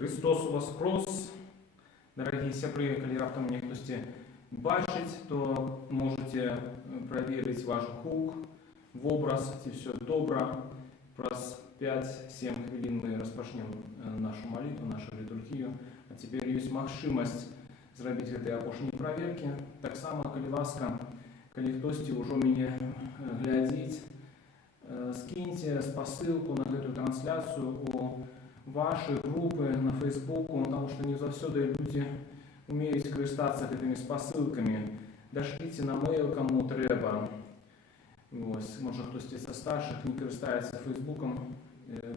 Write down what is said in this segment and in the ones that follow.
Христос воскрос! Дорогие сябры, калі раптам мне хтосьці бачыць, то можете праверыць ваш гук, вобраз, ці все добра. Праз 5-7 хвілін мы распачнем нашу малітву, нашу літургію. А цяпер ёсць магчымасць зрабіць гэтыя апошнія праверкі. Таксама, калі ласка, калі хтосьці ўжо мяне глядзіць, скіньце спасылку на гэтую трансляцыю у ваши группы на Фейсбуку, потому что не заўсёды люди умеюць карыстацца гэтымі спасылкамі. Дашліце на мейл, кому трэба. Можа, хтосьці са старшых не карыстаецца Фейсбукам,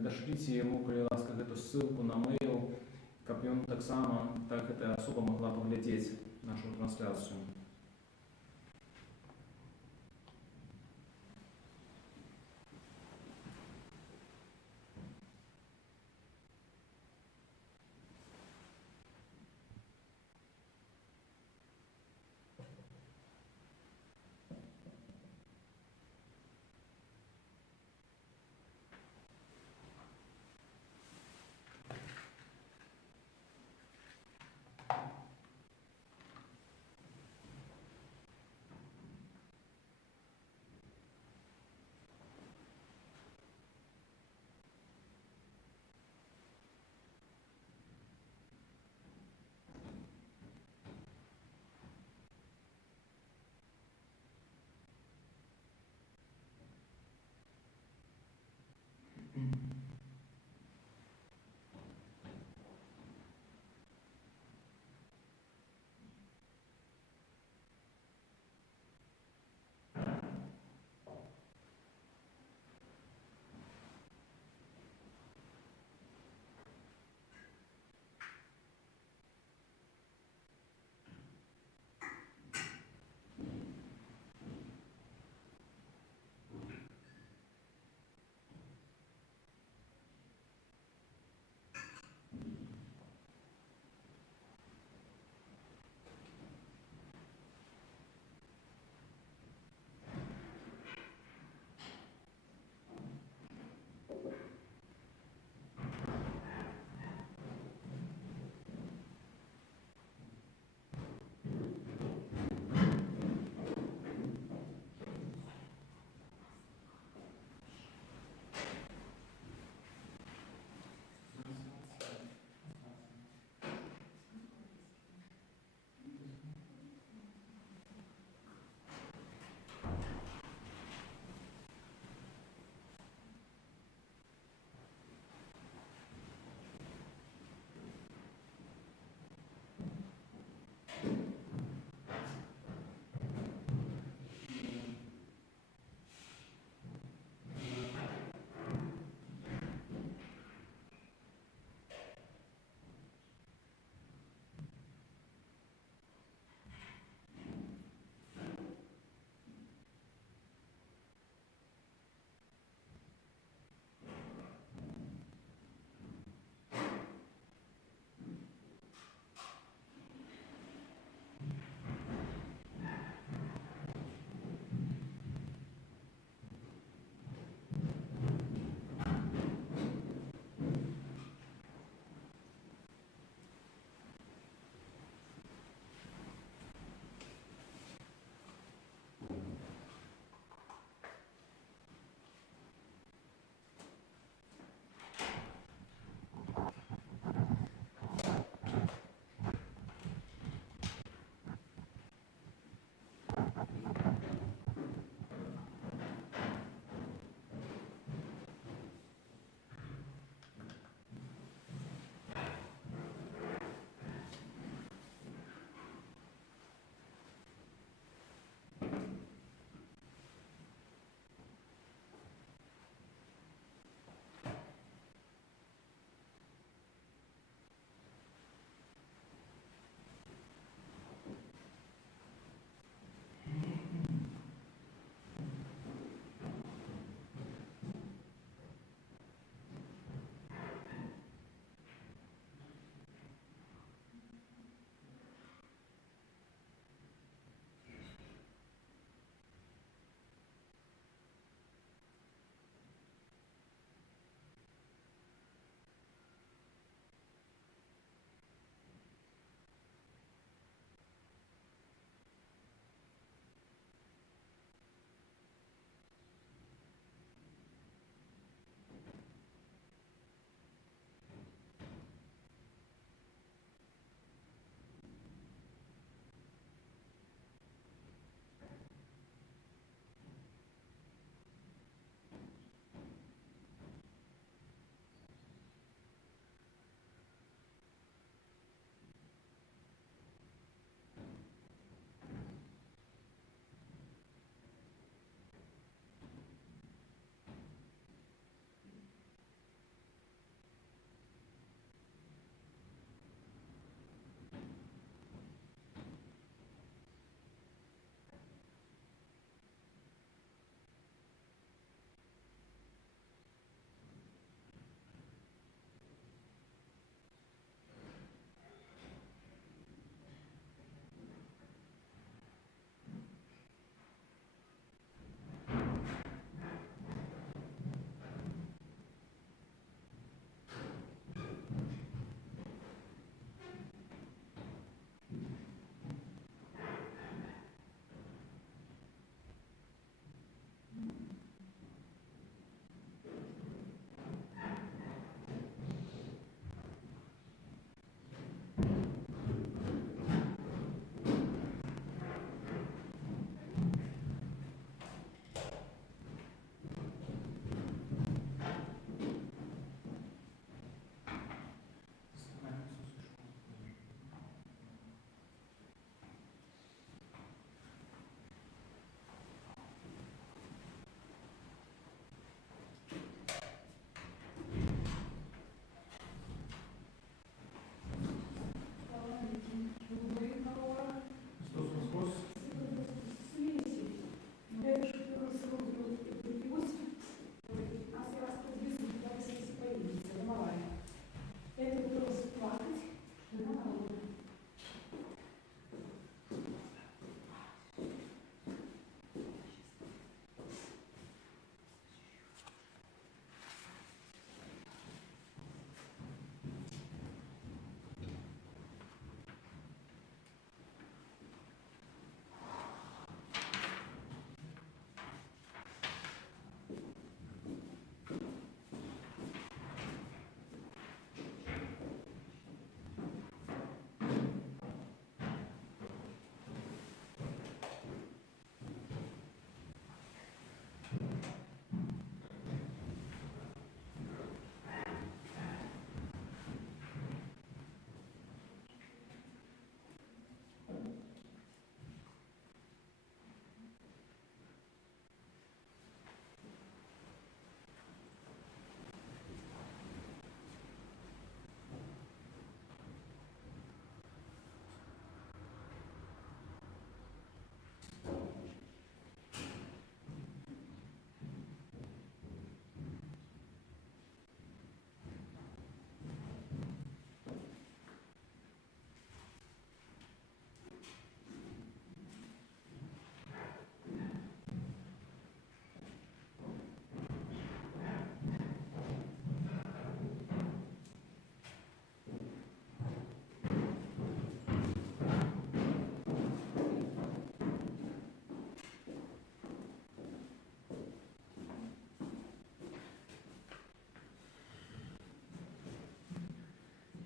дашліце яму, калі ласка, гэту ссылку на мейл, каб ён таксама, так эта асоба могла паглядзець нашу трансляцыю.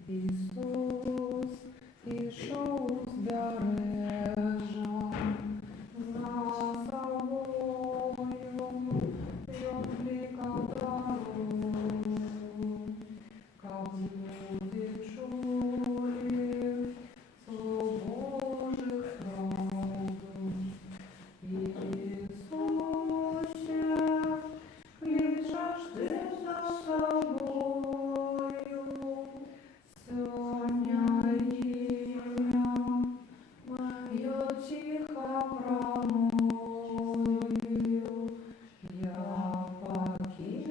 Ісус ішов збережа за собою, відвлікав дорогу, как люди чули слов Божих правду. Ісусе, кличеш ти за собою, сьогодні ім'я моє тихо промовлю, я покину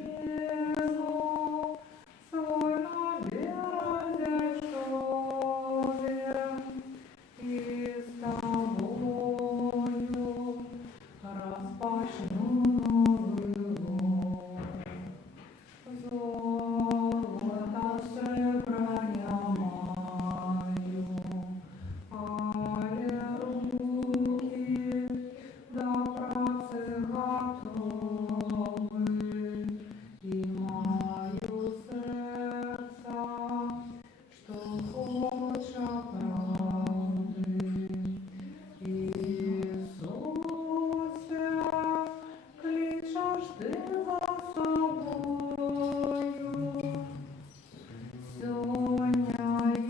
свой набег человек, и с тобою распочну новую. Золото серебра я маю, але руки до праці готові, і маю серце, що хоче правди. Ісусе, кличеш ти за собою, сьогодні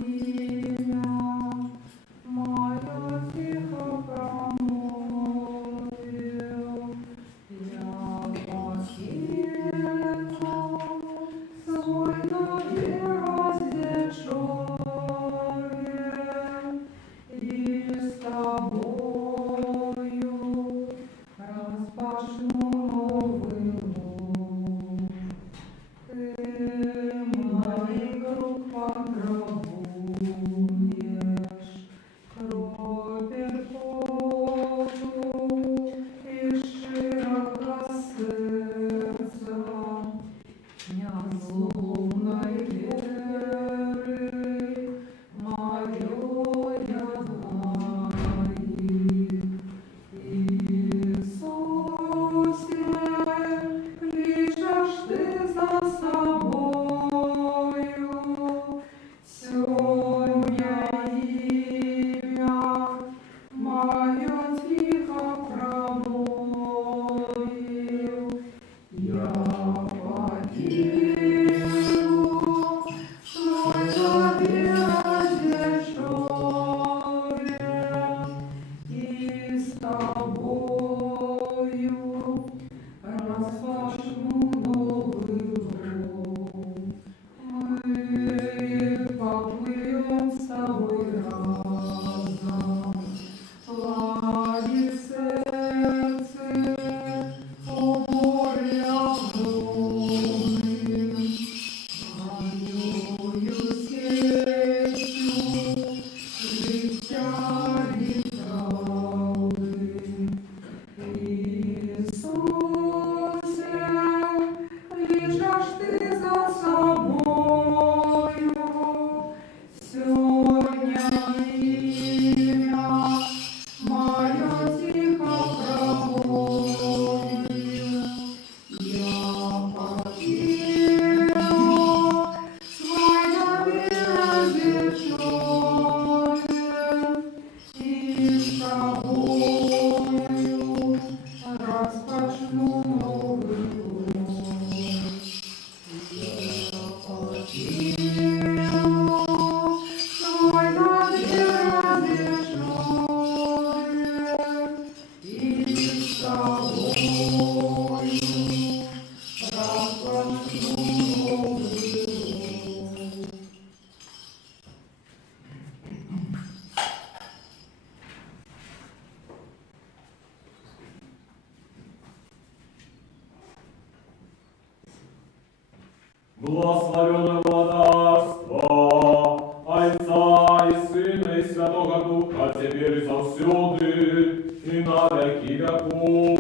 ім'я моє тихо промовлю, я покину свой новий роздячов'я, і з тобою розпочну новину. Ты моих рук пограбуешь, кровь поту и широко сердца, неразломной веры моё я знаю. Иисусе, кличешь ты за собою, сегодня имя мое тихо промолвил, я покину свой одеждовья, и с тобою распочну новую. Мы поплывем с тобой разом, пламя сердце, о море огромным, моею сетью кричали травы. Иисусе, кличешь ты за собою, сегодня имя мое тихо промолвил, я покину свой набег человек, и с тобою распочну новую. Я покину свой набег человек, и с тобою распочну новую. Благословенное владарство Отца и Сына и Святого Духа, теперь и завсюди, и на веки веков.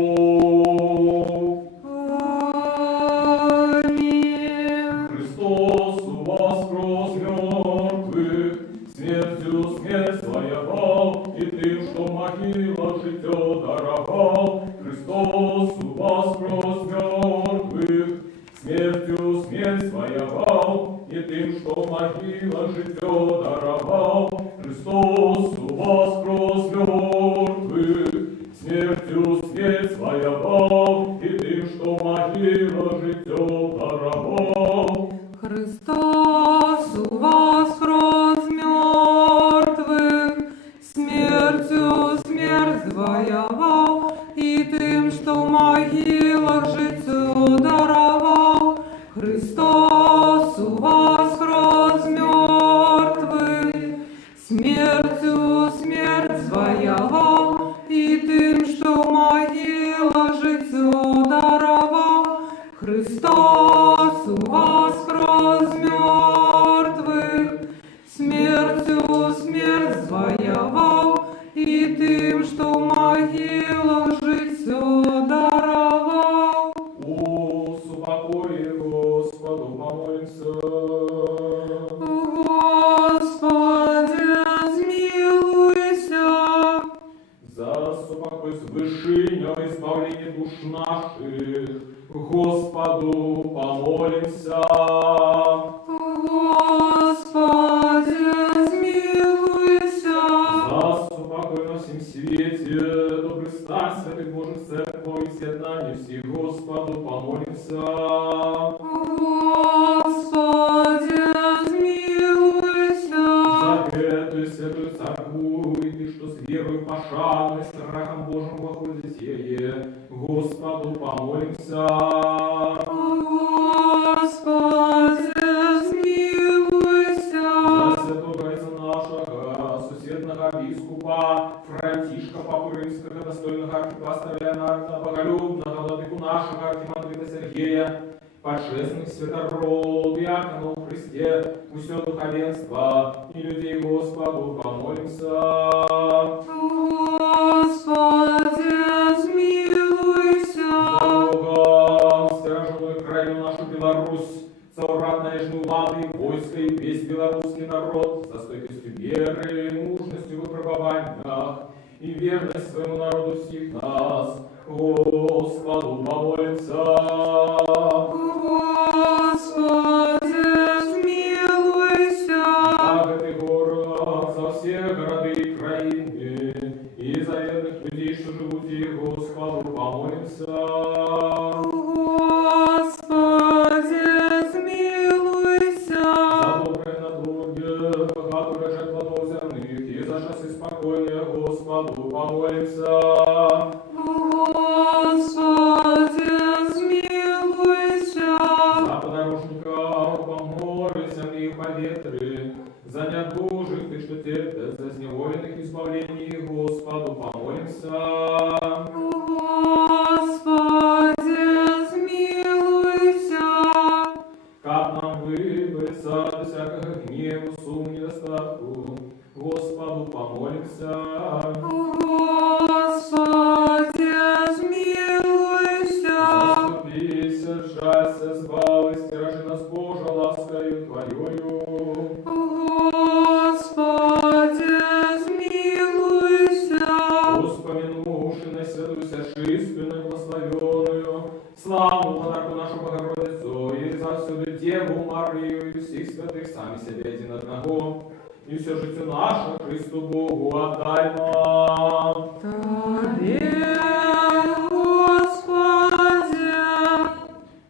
Аминь. Христос воскрес мертвых, смертью смерть своевал, и тем, что могила житё даровал. Христос воскрес мертвых, смертью смерть своевал, и тем, что могила житё смертю смерть звоевал, и тем, что в могилах житье даровал. Христос воскрес мертвых, смертью смерть звоевал, и тем, что в могилах житье даровал. Христос воскрес мертвых, смертью смерть звоевал, и тем, что в могилах житье даровал. О, супокой Господу помолимся. Господи, смилуйся. За супокой свышиню избавление душ наших, Господу помолимся. Господи, смилуйся. За супокой на всем свете, добрый стар святых Божьих церквей и з'єднання всіх, Господу помолимся. Господи, смилуйся. За эту святую церкву, и ты, что с верою пошану и страхом Божьим воходит ей, Господу помолимся. Господи, смилуйся. За святого и за нашего сусідного біскупа Франтишка Папу Римского, достойного архипастора Леонарда, боголюбного владыку нашего архимандрита Сергея, подшественных святорол, диаконов в Христе, усё духовенство и людей Господу помолимся. Господи, смилуйся. За Бога, сторожевую краю нашу Беларусь, за уратное жну влады, войско и весь белорусский народ, за стойкостью веры, мужностью в выпробованиях и верность своему народу всех нас, Господу помолимся. Господи, смилуйся. За этот город, за все города и краины, и за верных людей, что живут здесь, Господу помолимся. Господи, смилуйся. За доброе надворье, которые же плодов земных, и за часы спокойния, Господу помолимся. Господи, смилуйся. За подорожников помолимся и по ветры, за недужих и что терпят, за зневоленных избавлений, Господу помолимся. Господи, смилуйся. Как нам выбраться от всякого гневу, суму, недостатку, Господу помолимся. Господи, смилуйся. Заступися, жалься, збави, стражи нас, Божа, ласкою Твоею. Господи, смилуйся. Воспомянувши на святую сошественную, благословенную, славную монарху нашу Богородицу, и за всюду Деву Марию, и всех святых, сами себе один одного, и все житие наше Христу Богу отдаймо. Тебе, Господи.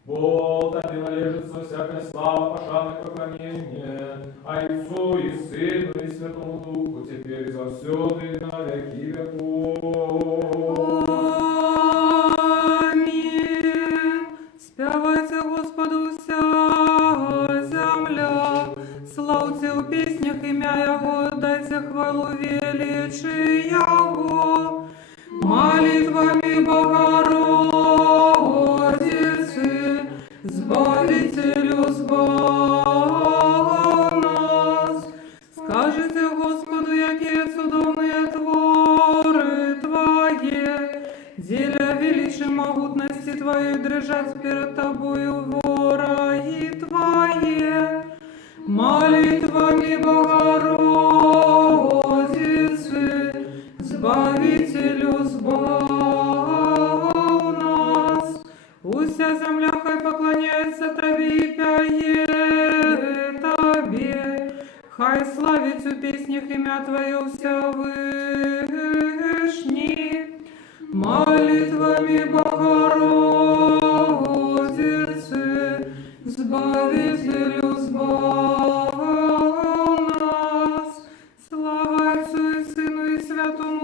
Бо Тебе належится всякая слава, пошанное поклонение, а Отцу и Сыну и Святому Духу, теперь и во всюду и на веки веков. Аминь. Спявайте Господу вся земля, славьте у песнях имя Его, дайте хвалу величия Его. Молитвами Богородицы, Сбавителю сбав нас. Скажите Господу, якие цудовные творы Твои, деля величия могутности Твоей, дрожат перед Тобою вораги Твои. Молитвами Богородицы, Збавителю збав нас. Уся земля хай поклоняется Тебе и пяе Тебе, хай славить у песнях имя Твое Всевышний. Молитвами Богородицы, Збавителю збав нас. Слава Отцу и Сыну и Святому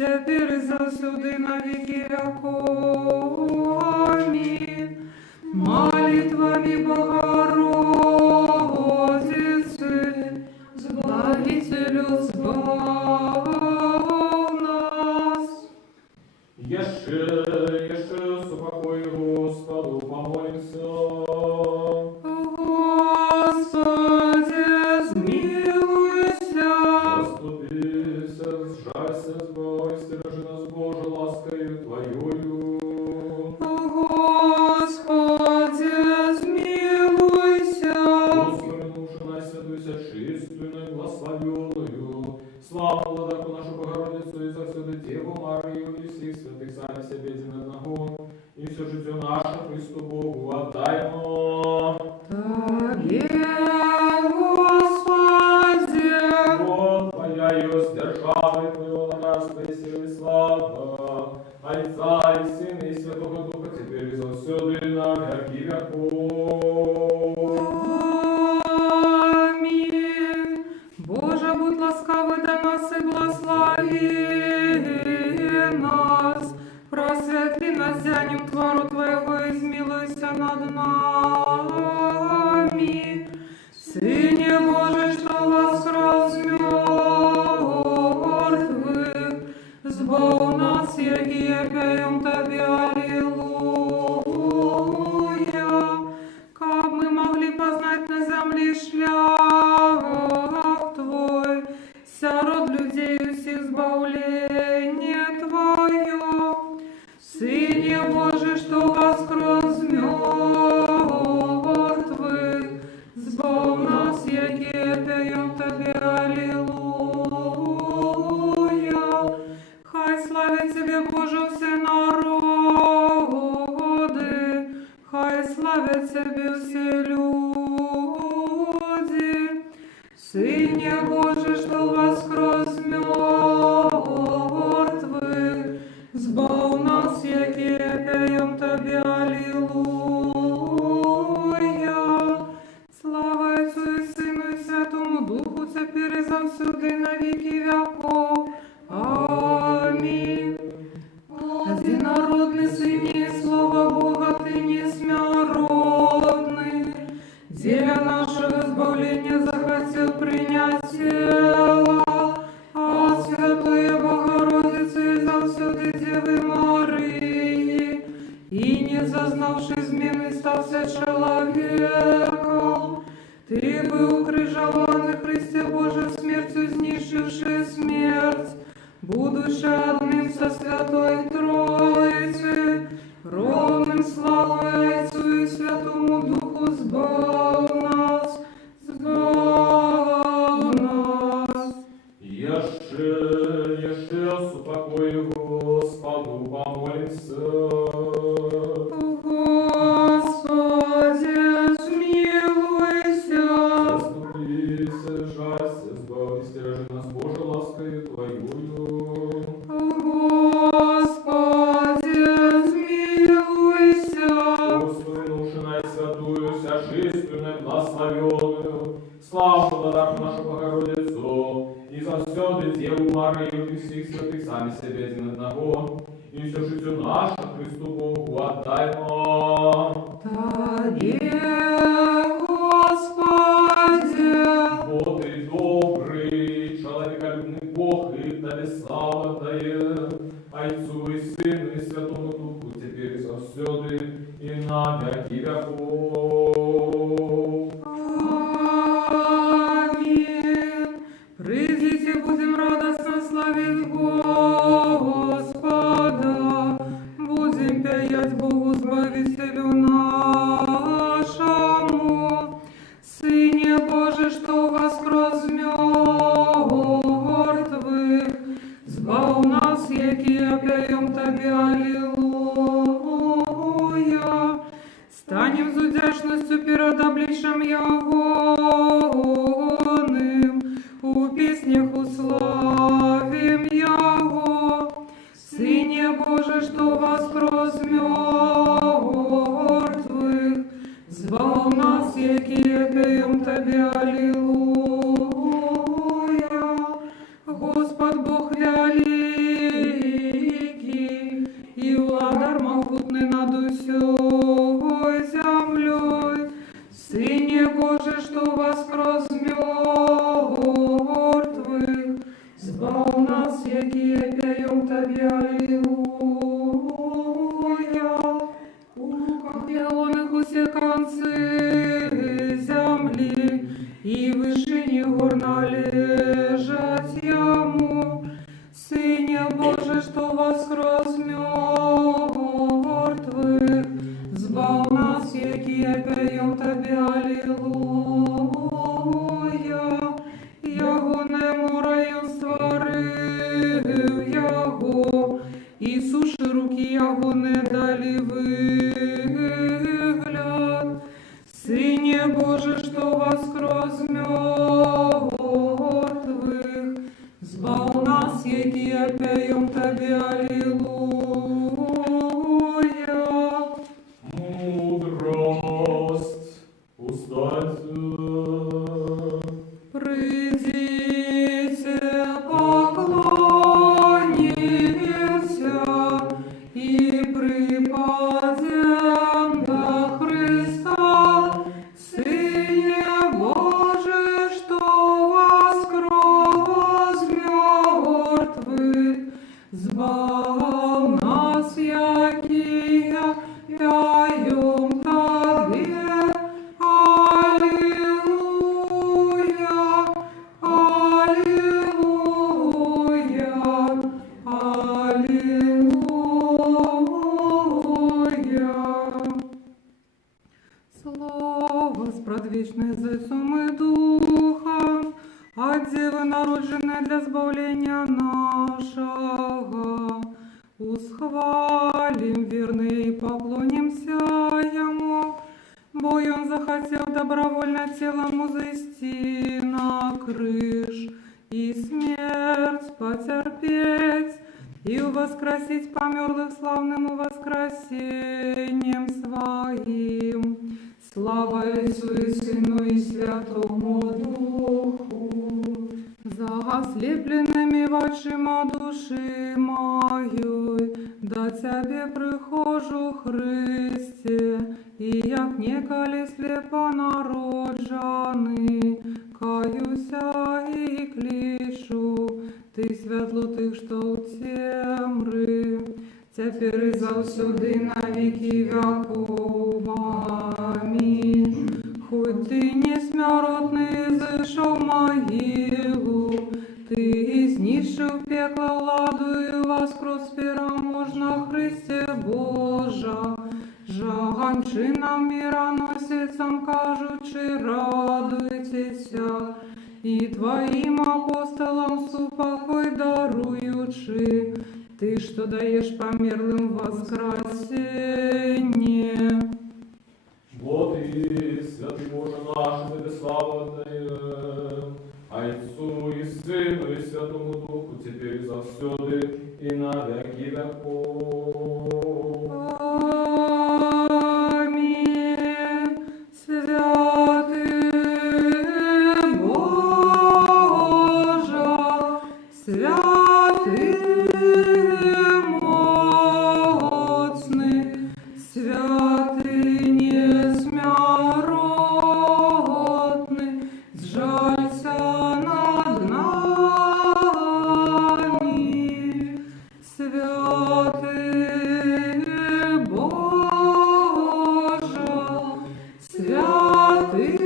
теперь и завсюди на веки веков. Аминь. Молитвами Богородицы, Збавителю збав нас. Еще с упокою Господу помолимся. Господи, смилуйся. Заступися, сжалься, сбой, стережи нас, Боже, ласкою Твоею. Господи, смилуйся. Воспомянувши на святуюся чистую, благословенную, славу владыку нашу Богородицу и завсюду Деву Марию и всех святых сами себе один одного, и все житие наше Христу Богу отдаймо. Тебе, Господи, Вот Твоя есть держава, и Твое богатство и силы и слава, Отца и Сына и Святого Духа, теперь и завсюду и на веки веков. Аминь. Боже, будь ласкавый до нас и благослови нас. Просветли нас зянем твору Твоего, и смилуйся над нами. Сыне Божий, что воскрес мертвых, збав нас, якие пеем Тебе, аллилуйя. Как мы могли познать на земле шлях Твой, сярод людей всех избавление Твое. Сыне Божий, что воскрес мертвых, збав нас, якие пеем Тебе, аллилуйя. Хай славят Тебе, Боже, все народы, хай славят Тебе все люди. Сыне Божий, что воскрес мертвых, збав нас, якие пеем Тебе, аллилуйя. Слава Отцу и Сыну и Святому Духу, теперь и завсюди на веки веков. Аминь. Одинородный Сыне и Слово Бога, Ты несмяродный, деля нашего избавления захотел принять тело, от Святой Богородицы и завсюди Девы Марии, и не зазнавши измены стався человеком. Ты был укрыжован, Христе Боже, смертью знищивший смерть, будучи одним со Святой Троицы, ровным славой Отцу и Святому Духу, збав нас, збав нас. Еще с упокою Господу помолимся. Господи, смилуйся. Заступися, жалься, сбави, стережи нас, Боже, ласкою Твоею. Господи, смилуйся. Воспомянувши на святуюся чистую, благословенную, славу владыку нашу Богородицу, и завсюди Деву Марию и всех святых сами себе один одного, и все житие наше Христу Богу отдаймо. Тебе, Господи, Вот и добрый, человеколюбный Бог, и Тебе слава дает, Отцу и Сыну и Святому Духу, теперь и завсюди, и на веки веков. Аминь. Придите, будем радостно славить Господа, будем пять Богу Збавителю нашему. Сыне Божий, что воскрес мертвых, збав нас, якие пеем Тебе, аллилуйя. Станем з удячностью перед обличчям Ягоним, у песнях уславим Яго. Тебе, аллилуйя. У руках Яоных усе концы земли, и вышине гор належать Ему. Сыне Божий, что воскрес мертвых, збав нас, якие пеем Тебе, аллилуйя. Яго нему район створив Яго, і суши руки Яго не дали вигляд. Сыне Божий, что воскрес мертвых, збав нас, якие пеем Тебе, аллилуйя. Мудрость, устать. Придите, поклонимся и припадем до Христа, Сыне Божий, что воскрес мертвых, збав нас, якие пеем Тебе, аллилуйя, аллилуйя, аллилуйя. Слово спрадвечное за Отцом и Духом, от Девы народженной для избавления нашего. Усхвалим верные и поклонимся Ему, бо Он захотел добровольно телом узрести на крыж и смерть потерпеть, и воскресить померлых славным воскресением Своим. Слава Отцу и Сыну и Святому Духу. За ослепленными очима души моей, до Тебе прихожу, Христе, и як неколи слепонароджений, каюся і клішу, Ти світло тих, що у темри, тепер і завсюди на віки веков. Амінь. Хоть Ты не смертный зайшов могилу, Ты знищив пекло владу и воскрес переможно Христе Божа. Жаганчинам мироносицам кажучи, радуйтеся, і Твоїм апостолам супокой даруючи, Ти, що даєш померлим воскресение. Вот и святый Боже наш, Тебе слава отдаем, Отцу и Сыну и Святому Духу, теперь и завсёды, и на веки веков. Аминь. Святый Боже, святый моцный, святый несмяротный, сжалься над нами. Святый Боже, святый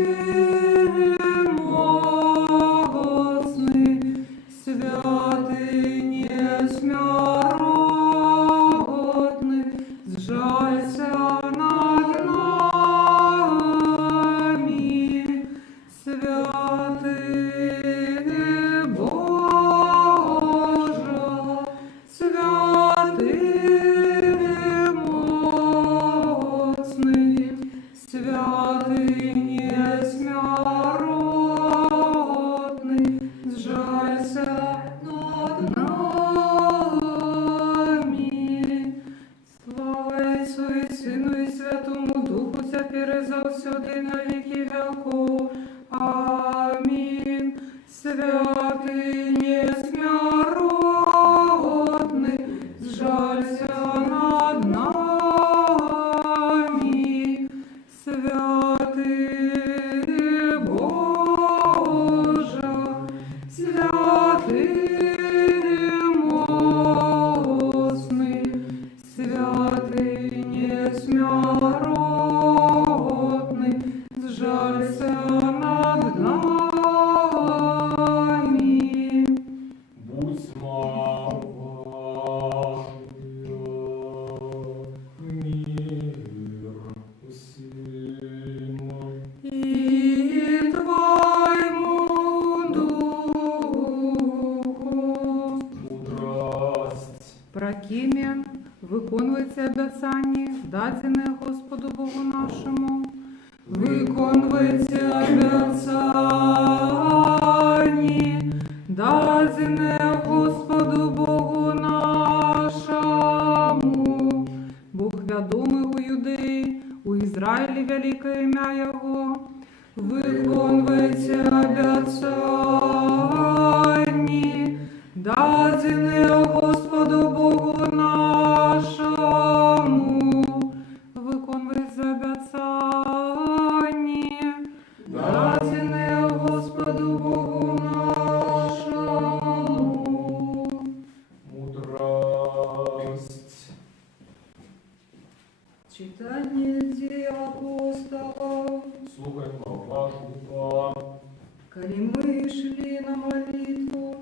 моцный, святый несмяротный, сжалься над нами. Святый Боже, святый моцный, святый несмяротный, сжалься над нами. Слава Отцу и Сыну и Святому Духу, теперь и завсёды на веки веков. Аминь. Святый несмяротный, сжалься над нами. Святый Боже, святый моцный, Прокиме виконується обіцяння, дадене Господу Богу нашому. Виконується обіцяння, дадене Господу Богу нашому. Бог відомий у Юдеї, у Ізраїлі велике ім'я Його. Виконується обіцяння, дадене Господу Богу нашому. Виконується обіцяння, дадене Господу Богу нашому. Мудрость. Читание дій апостолов. Слухаємо Бога. Коли мы шли на молитву,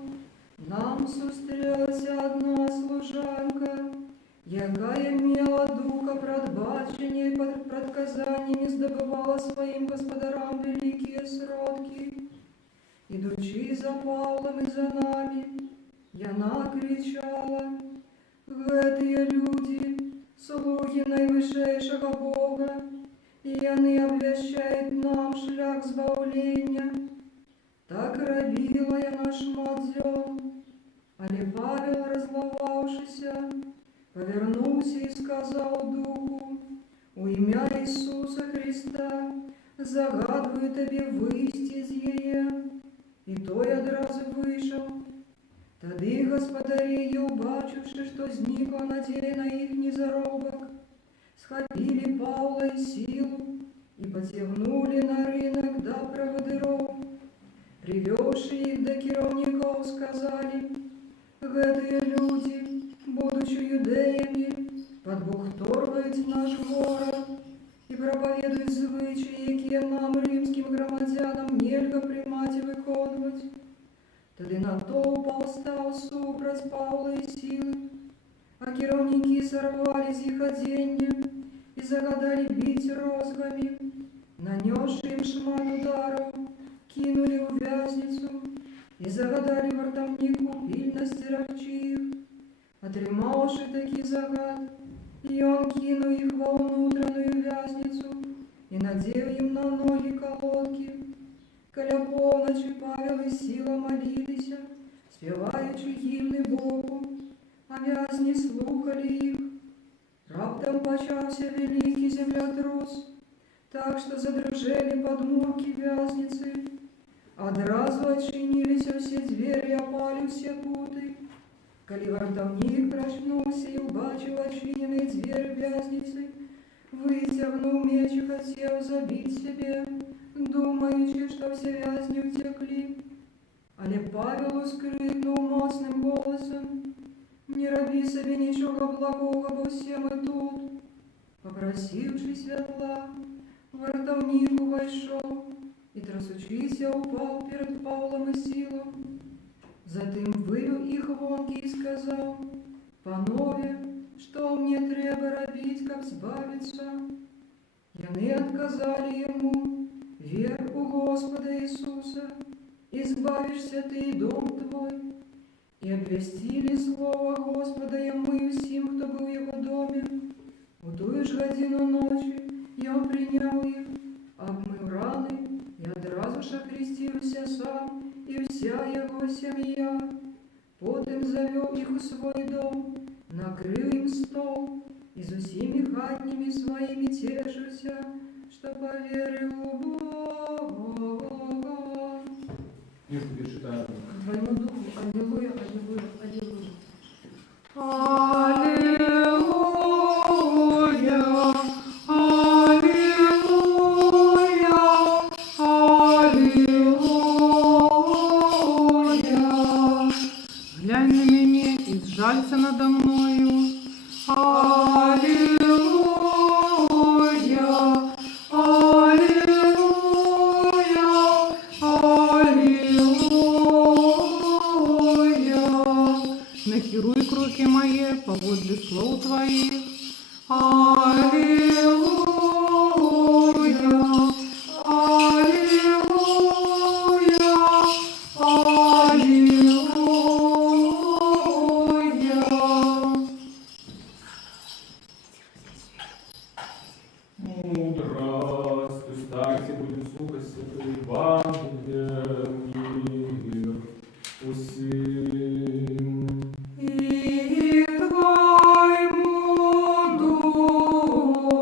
нам зустрілася одна служанка, яка имела духа предбачення і предказаннями здобувала своїм господарам великі сродки. Ідучи за Павлом і за нами, яна кричала: «Гэтые люди, слуги найвищейшого Бога, і яны обвящають нам шлях збавлення». Так робила яна шмат дзён. Але Павел, разлававшися, повернувся і сказав духу: «У ім'я Ісуса Христа загадую тобі вийти з її». І той одразу вийшов. Тоді господарі її, убачивши, що зникла надія на їхній заробок, схопили Павла і силу і потягнули на ринок до проводиров. Привезши их до керовников, сказали: «Гэтые люди, будучи юдеями, подбухторгують наш город і проповедують звичаї, які нам, римським громадянам, нельга приймати і виконувати». Тоді натовп повстав супроть Павла і сили, а керовники сорвали з їх одіння і загадали бить розгами, нанесши їм шмат ударів, кинули у вязницу и загадали вартовнику пильно стерегчи их. Отримавши такий загад, и он кинул их во внутреннюю вязницу и надел им на ноги колодки. Коля полночи Павел и Сила молились, спеваючи гімни Богу, а в'язні слухали їх. Раптом почався великий землетрус, так что задрожали подмурки вязницы. Одразу отчинились все двери, опали все путы. Коли вартовник прочнулся и убачил отчиненные двери вязницы, вытягнул меч и хотел забить себе, думаючи, что все вязни утекли. Але Павел скрикнул моцным голосом: «Не роби себе ничего благого, бо все мы тут». Попросивши святла, вартовник увійшов і, трясучися, упав перед Павлом і Силом. Затим вивів їх вонки і сказав: «Панове, що мені треба робити, як збавитися?» Яни отказали йому: «Вір у Господа Ісуса, і збавишся ти і дом твой». І обвестили слово Господа йому і всім, хто був в його домі. У ту ж годину ночі он прийняв їх, обмив рани і одразу ж охрестився сам і вся його сім'я. Потім завів їх у свій дом, накрив їм стол і з усіми хатніми своїми тішився, що повірив у Бога. И что читаем? Твоему духу, аллилуйя, аллилуйя, аллилуйя. Аллилуйя, аллилуйя, аллилуйя. Глянь на мене і зжалься надо мною. Аллилуйя, аллилуйя, аллилуйя. Нахируй кроки мои поводле слов твоих. Аллилуйя, аллилуйя, аллилуйя. И Твоему Духу.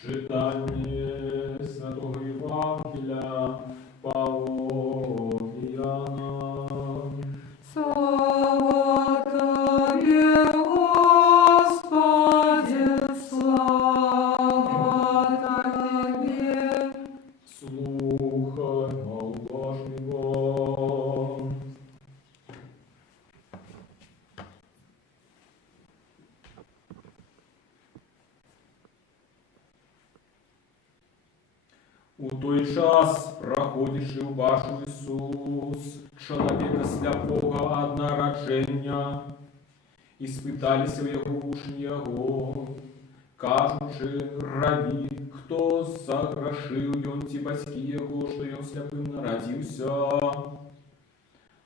Читание Святого Евангелия по Иоанну. Слава Тебе, Господи, слава Тебе. Слухай мол Божьего. У той час проходивший у башу Ісус, чоловіка сляпого однородження, і спиталися в його учні його, кажучи, рабі, хто заграшив йон ті батьки його, що йон сляпим народився?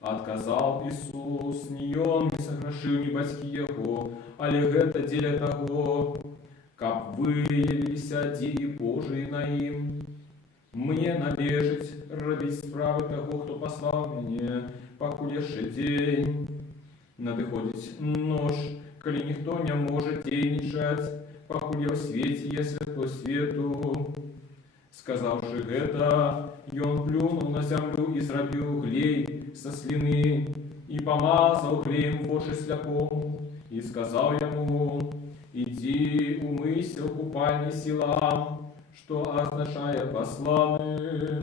Отказал Ісус, ні йон не сограшив, ні батьки його, але гэта дзеля того, каб выявіліся дзеі Божии на ім. Мне належить робить справи того, хто послав мене, покуль яшчэ дзень. Надыходзіць ноч, калі ніхто не можа дзейнічаць, покуль я ў свеце є святло свету. Сказаўшы гэта, ён плюнуў на зямлю і зрабіў глей са сліны, і памазаў глеем вочы сляпому, і сказаў яму, ідзі умыйся ў купальні Сілам, что означає посланы.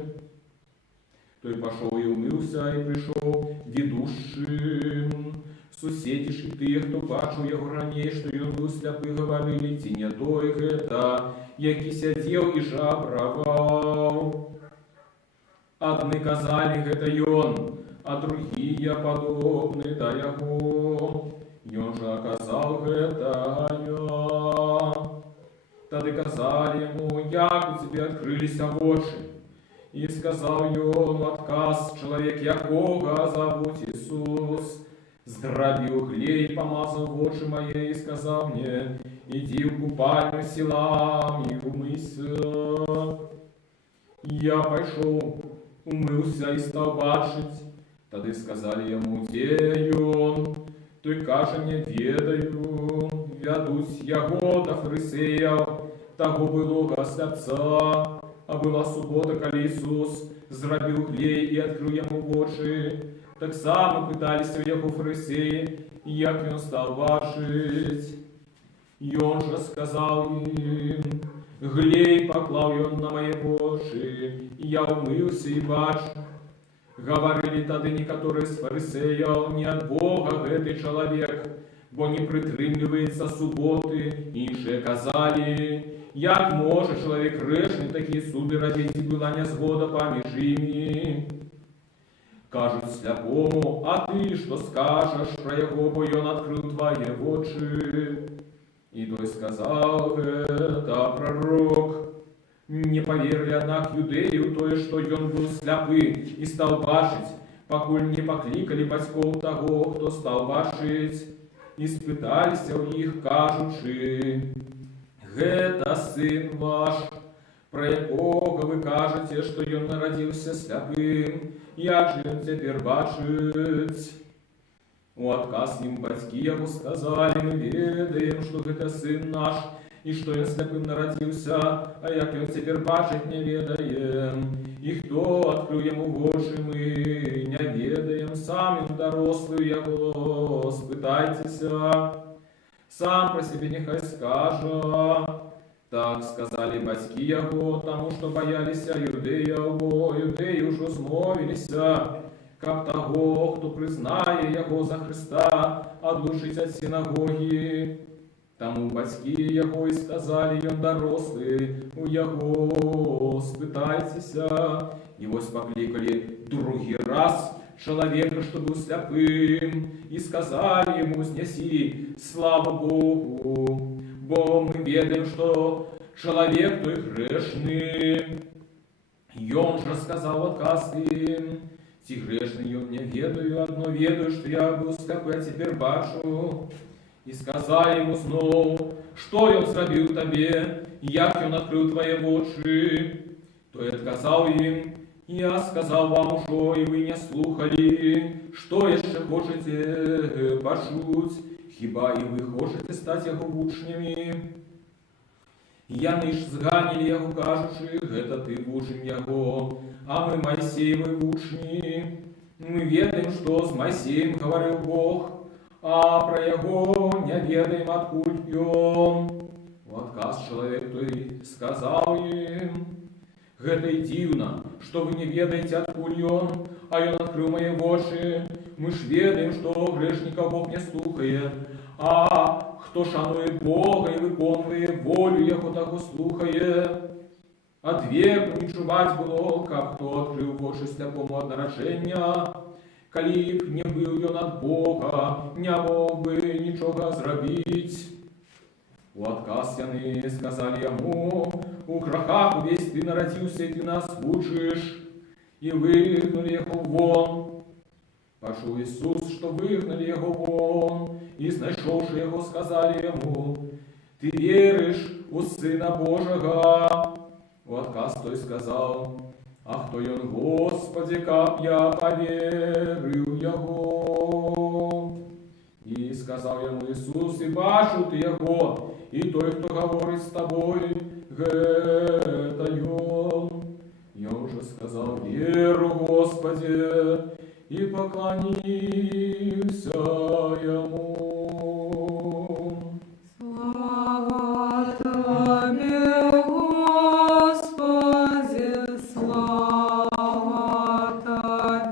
Той пошел и умылся, и пришел ведущим. Суседи ж и тых, хто бачив його раней, що ён быў сляпы, говорили, ці не той гэта, які сядзеў і жабраваў. Адны казали, гэта ён, а другие подобны да яго. Ён жа аказаў гэта я. Тады казали ему, як у тебе открылися вочы. И сказал ён в отказ, человек якога зовут Иисус, здрабил глей, помазал вочы мои и сказал мне, иди в купальню Силам и умыйся. Я пошел, умылся и стал бачить. Тады сказали ему, где ён? Той каже, не ведаю, вядуць яго да фарысеяў, таго былога сляпца, а была субота, калі Ісус зрабіў глей і адкрыў яму вочы. Таксама пыталіся ў яго фарысеі, як ён стаў бачыць. Ён жа сказаў ім, глей паклаў ён на мае вочы, і я умыўся і бачу. Говорили тады некаторыя з фарысеяў, не ад Бога гэты чалавек, бо не прытрымліваецца суботы. Іншыя казалі, як можа чалавек грэшны такія суды рабіць, і была нязгода паміж імі. Кажуць сляпому, а ты што скажаш пра яго, бо ён адкрыў твае вочы? І той сказаў, гэта прарок. Не поверили, однак, юдеи у тое, што ён быў сляпы і стаў бачыць, пакуль не паклікалі бацькоў таго, хто стаў бачыць, і спыталіся ў іх, кажучы, гэта сын ваш, пра якога вы кажаце, што ён нарадзіўся сляпым, як жа ён цяпер бачыць? У адказ ім бацькі яго сказалі, мы ведаем, што гэта сын наш, і што ён сляпым нарадзіўся, а як ён цяпер бачыць, не ведаем. І хто адкрыў яму вочы, мы не ведаем. Сам ён дарослы яго, спытайцеся. Сам пра сябе няхай скажа. Так сказалі бацькі яго, таму што баяліся юдэяў, бо юдэі ўжо змовіліся, каб таго, хто прызнае яго за Хрыста, адлучыць ад сінагогі. Таму бацькі яго і сказалі, ён дарослы, у яго спытайцеся. І вось паклікалі другі раз чалавека, што быў сляпым, і сказалі яму, знясі, слава Богу, бо мы ведаем, што чалавек той грэшны. Ён жа сказаў адказ ім, ці грэшны ён не ведаю, адно ведаю, што я быў сляпы, а цяпер бачу. І сказалі яму зноў, што ён зрабіў табе, як ён адкрыў твае вочы. Той адказаў ім, Я сказал вам ужо, и вы не слухали. Что еще хочете почуть? Хіба і ви хочете стати його учнями? Яны ж зганілі яго, кажучы, гэта ты вучым яго, а мы Майсеевы вучні. Мы ведаем, што з Майсеем гаварыў Бог, а пра яго не ведаем, адкуль ён. У адказ чалавек той сказаў ім: гэта і дзіўна, што вы не ведаеце, адкуль ён, а ён адкрыў мае вочы. Мы ж ведаем, што грэшніка Бог не слухае, а хто шануе Бога і выконвае волю яго, таго слухае. Ад веку не чуваць было, каб хто адкрыў вочы сляпому ад нараджэння. Калі б не быў ён ад Бога, не мог бы нічога зрабіць. У адказ яны сказалі яму: у грахах увесь ты нарадзіўся, і ты нас вучыш. І выгналі яго вон. Пачуў Ісус, што выгналі яго вон, і, знайшоўшы яго, сказалі яму: ты верыш у Сына Божага? У адказ той сказаў: а хто ён, Господи, каб я паверыў яго? І сказаў яму Ісус: і бачыў ты яго, і той, хто гаворыць з табой, гэта ён. Ён жа сказаў: веру, Господи, и поклонился ему. Слава Тебе, Господи, слава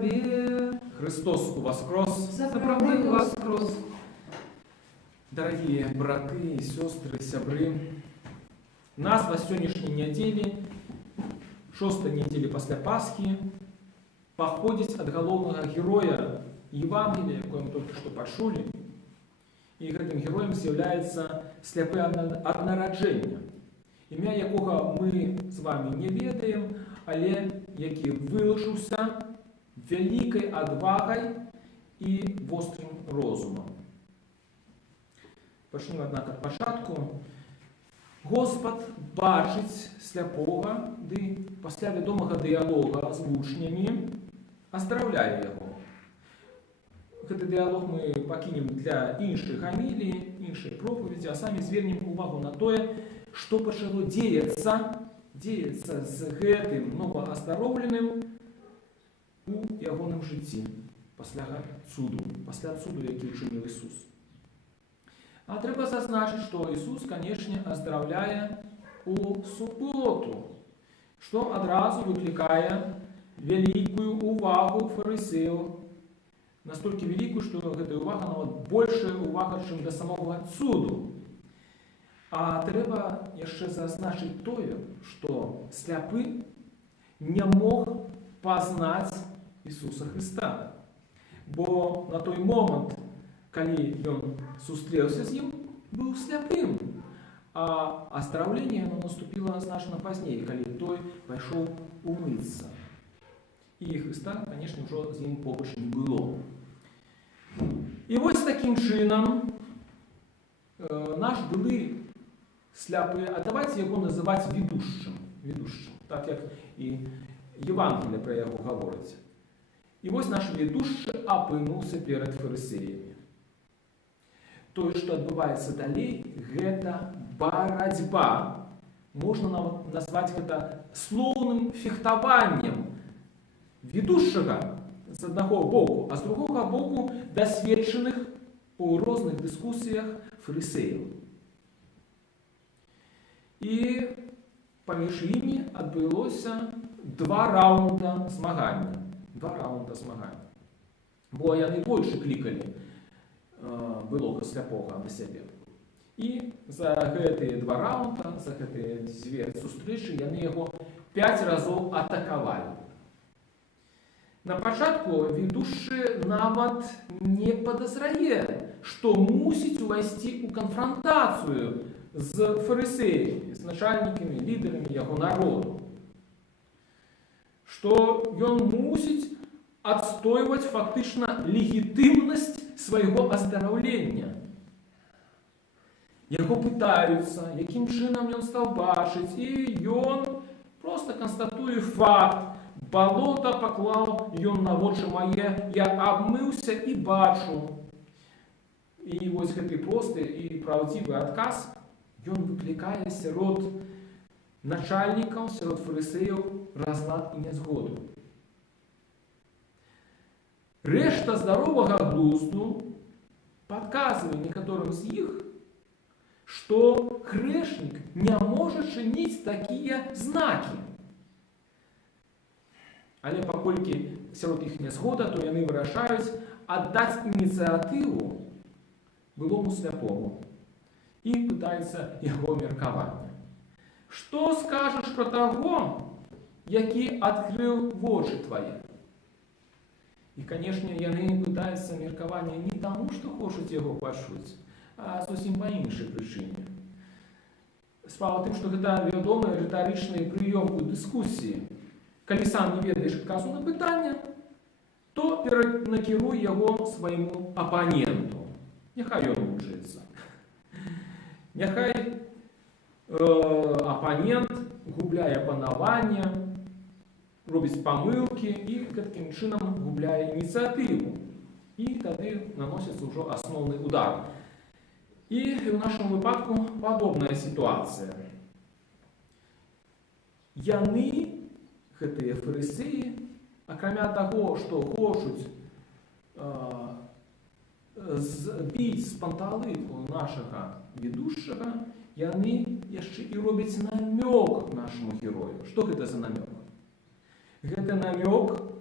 Тебе. Христос воскрес! Заправды воскрес. Дорогие браты и сестры, сябры, нас на сегодняшней неделе, 6 недели после Пасхи, паходзіць ад галоўнага героя Евангелия, якое мы только что пачулі. І гэтым героем з'яўляецца сляпы ад нараджэння, імя якога мы з вами не ведаем, але які вылучыўся вялікай адвагай і вострым розумам. Пачнем, аднак, ад пачатку. Господ бачыць сляпога, ды пасля вядомага дыялога з вучнямі аздараўляе яго. Гэты дыялог мы пакінем для іншых гамілій, іншай проповедзі, а самі звернем увагу на тое, што пачало дзеяцца з гэтым новааздароўленым у ягоным жыцці пасля цуду, які ўчыніў Ісус. А трэба зазначыць, што Ісус, канешне, аздараўляе у суботу, што адразу выклікае вялікую увагу фарысеяў. Настолькі вялікую, што гэтая увага нават большая увага, чым да самога цуду. А трэба яшчэ зазначыць тое, што сляпы не мог пазнаць Ісуса Хрыста. Бо на той момант, калі ён сустрэўся з ім, быў сляпым, а аздараўленне наступіла значна пазней, калі той пайшоў умыцца. І Хрыста, канешне, ўжо з ім побач не было. І вось такім чынам наш былы сляпы, а давайте яго называць ведушчым, так як і Евангелие пра яго гаворыць. І вось наш ведушчы апынуўся перад фарысеямі. Тое, што адбываецца далей, гэта барацьба. Можна нават назваць гэта слоўным фехтаваннем ведушчага з аднаго боку, а з другога боку дасведчаных у розных дыскусіях фарысеяў. І паміж імі адбылося два раунда змагання. Бо яны больше клікалі былога сляпога на сябе. І за гэтыя два раунда, за гэтыя дзве сустрэчы яны яго 5 разоў атакавалі. На пачатку ведушчы нават не падазрае, што мусіць увайсці ў канфрантацыю з фарысеямі, з начальнікамі, лідарамі яго народу. Што ён мусіць адстойваць фактычна легітымнасць свайго аздараўлення. Яго пытаюцца, якім чынам ён стаў бачыць, і ён проста канстатуе факт Балота паклаў ён на вочы мае, я абмыўся і бачу. І вось гэты просты і праўдзівы адказ, ён выклікае сярод начальнікаў, сярод фарысеяў разлад і нязгоду. Рэшта здаровага глузду падказвае некаторым з іх, што грэшнік не можа чыніць такія знакі. Але паколькі сярод іх нязгода, то яны вырашаюць аддаць ініцыятыву былому сляпому і пытаюцца яго меркавання. Што скажаш пра таго, які адкрыў вочы твае? І, канешне, яны пытаюцца меркавання не таму, што хочуць яго пачуць, а зусім па іншай прычыне. Справа тым, што гэта вядомы рытарычны прыём у дыскусіі. Калі сам не ведаеш адказу на пытанне, то перанакіруй яго свайму апаненту. Няхай ён вучыцца. Няхай апанент губляе панаванне, робіць памылкі і такім чынам губляе ініцыятыву. І тады наносіцца ўжо асноўны удар. І ў нашым выпадку падобная сітуацыя. Яны, гэтыя фарысеі, акрамя таго, што хочуць збіць з панталыку нашага ведушчага, яны яшчэ і робяць намёк нашаму герою. Што гэта за намёк? Гэта намёк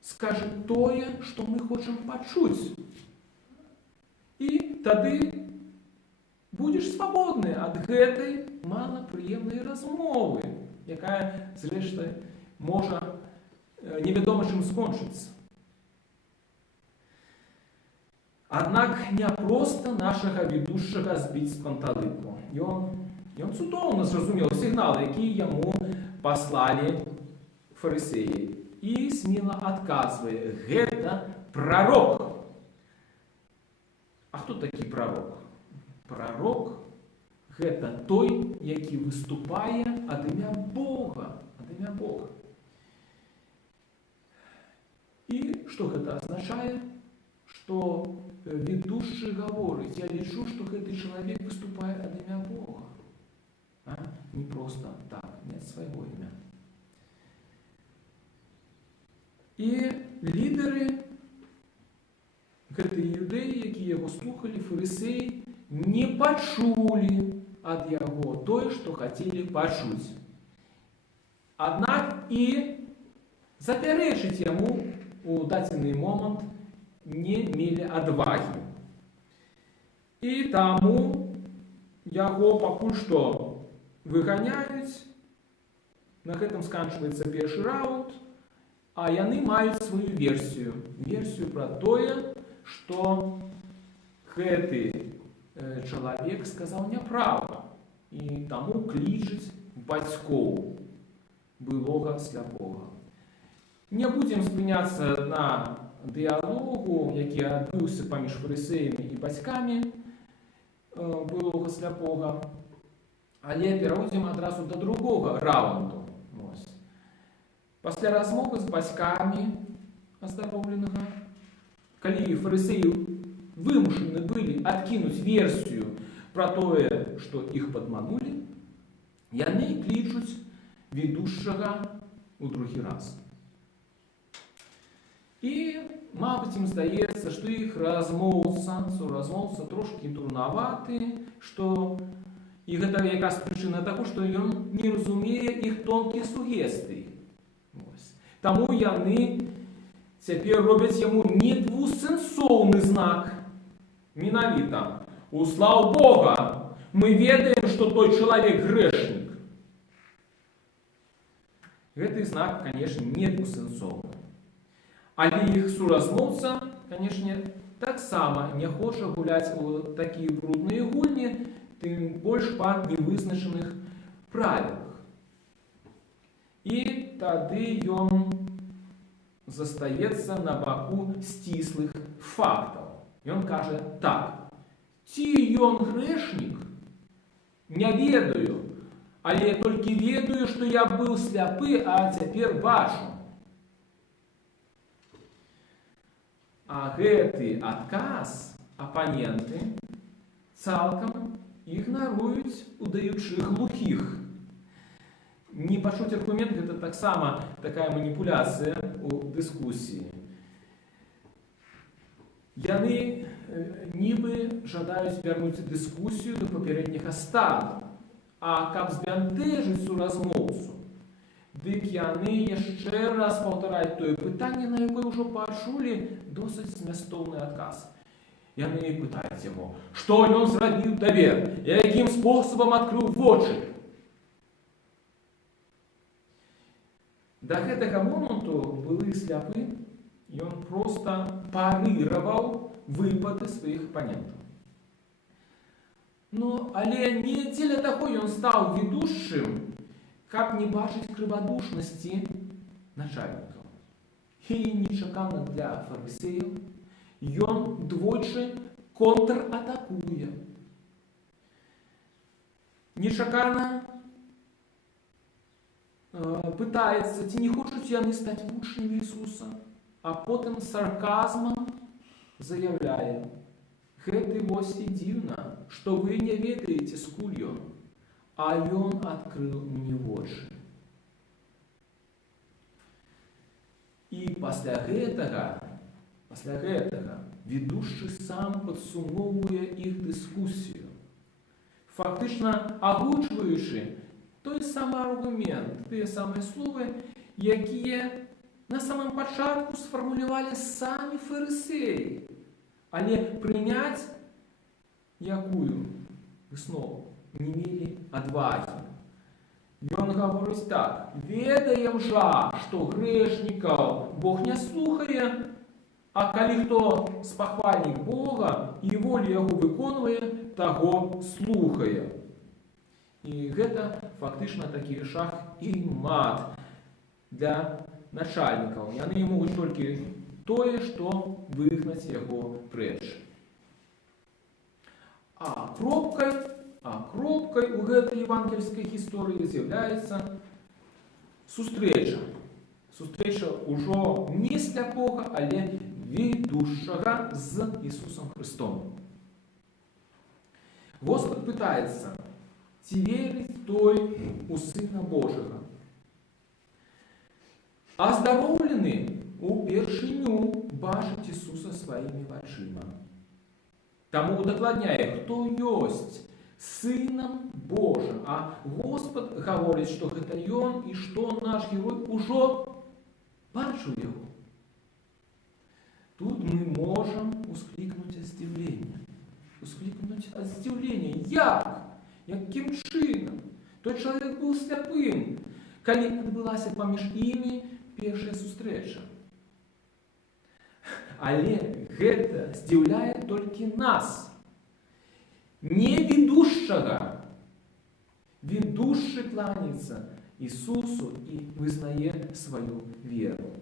скажа тое, што мы хочам пачуць. І тады будзеш свабодны ад гэтай малапрыемнай размовы, якая, зрэшты, можа невядома чым скончыцца. Аднак не проста нашага ведушчага збіць з панталыку. Ён цудоўна зразумеў сігналы, якія яму паслалі фарысеі. І смела адказвае: гэта прарок. А хто такі прарок? Прарок – гэта той, які выступае ад імя Бога. Ад імя Бога. І што гэта азначае? Што ведушчы гаворыць: я лічу, што гэты чалавек выступае ад імя Бога. Не проста так, не ад свайго імя. І лідары, гэтыя юдэі, якія яго слухалі, фарысеі, не пачулі ад яго тое, што хацелі пачуць. Аднак і запярэчыць яму у дадзены момант не мелі адвагі. І таму яго пакуль што выганяюць, на гэтым сканчваецца першы раунд, а яны маюць сваю версію. Версію пра тое, што гэты чалавек сказаў няправду, і таму клічуць бацькоў былога сляпога. Не будзем спыняцца на дыялогу, які адбыўся паміж фарысеямі і бацькамі былога сляпога, але перайдзем адразу да другога раунду. Пасля размовы з бацькамі аздароўленага, калі фарысеі вымушаны былі адкінуць версію пра тое, што іх падманулі, яны клічуць ведушчага ў другі раз. І, мабыць, ім здаецца, што іх размоўца трошкі дурнаваты, што і гэта якраз прычына таго, што ён не разумее іх тонкія сугестыі. Таму яны цяпер робяць яму недвусэнсоўны знак. Менавіта: услаў Бога, мы ведаем, што той чалавек грэшнік. Гэты знак, канешне, недвусэнсоўны. Але іх суразмоўца, канешне, таксама не хоча гуляць у такія брудныя гульні, тым больш па невызначаных правілах. І тады ён застаецца на баку сціслых фактаў. Ён кажа так: ці ён грэшнік? Не ведаю, Але я толькі ведаю, што я быў сляпы, а цяпер бачу. А гэты адказ апаненты цалкам ігнаруюць, удаючы глухіх. Не пачуць аргумент – гэта таксама такая маніпуляцыя ў дыскусіі. Яны нібы жадаюць вярнуць дыскусію да папярэдняга стану, а каб збянтэжыць суразмоўцу, дык яны яшчэ раз паўтараюць тое пытанне, на якое ўжо пачулі досыць змястоўны адказ. Яны пытаюць яго, што ён зрабіў табе, якім спосабам адкрыў вочы. Да гэтага моманту былы сляпы, ён проста парыраваў выпады сваіх апанентаў. Але не дзеля таго ён стаў ведушчым, каб не бачыць крывадушнасці начальнікаў. І нечакана для фарысеяў, ён двойчы контратакуе. Нечакана пытаецца, ці не хочуць яны стаць вучнямі Ісуса, а потым сарказмам заяўляе: гэты вось і дзіўна, што вы не ведаеце, скуль ён, а ён адкрыў мне вочы. І пасля гэтага ведушчы сам падсумоўвае іх дыскусію, фактычна агучваючы той самы аргумент, тыя самыя словы, якія на самым пачатку сфармулявалі самі фарысеі, але прыняць якую выснову не мелі адвагі. Ён гаворыць так: ведаем жа, што грэшнікаў Бог не слухае, а калі хто спахвальнік Бога і волю яго выконвае, таго слухае. І гэта фактычна такі шах і мат для начальнікаў. Яны могуць толькі тое, што выгнаць яго прэч. А кропкай у гэтай евангельскай гісторыі з'яўляецца сустрэча. Сустрэча ўжо не сляпога, але ведушчага з Ісусам Христом. Господ пытаецца, ці верыць той у Сына Божага. Аздароўлены упершыню бачыць Ісуса сваімі вачыма. Таму удакладняе, хто ёсць Сынам Божым, а Господ гаворыць, што гэта Ён і што наш герой ужо бачыў яго. Тут мы можам усклікнуць ад здзіўлення. Як? Якім чынам? Той чалавек быў сляпым, калі адбылася паміж імі першая сустрэча. Але гэта здзіўляе толькі нас. Не ведушчага. Ведушчы кланяецца Ісусу і вызнае сваю веру.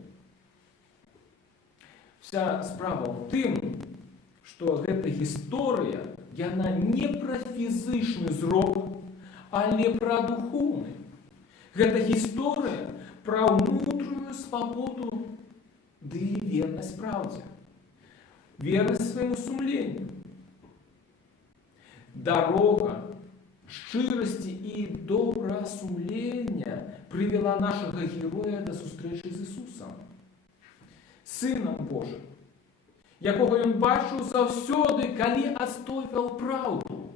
Вся справа ў тым, што гэта гісторыя, яна не пра фізычны зрок, але пра духоўны. Гэта гісторыя пра ўнутраную свабоду ды вернасць праўдзе, вернасць свайму сумленню. Дарога шчырасці і добрасумлення прывела нашага героя да сустрэчы з Ісусам, Сынам Божым, якога ён бачыў заўсёды, калі адстойваў праўду.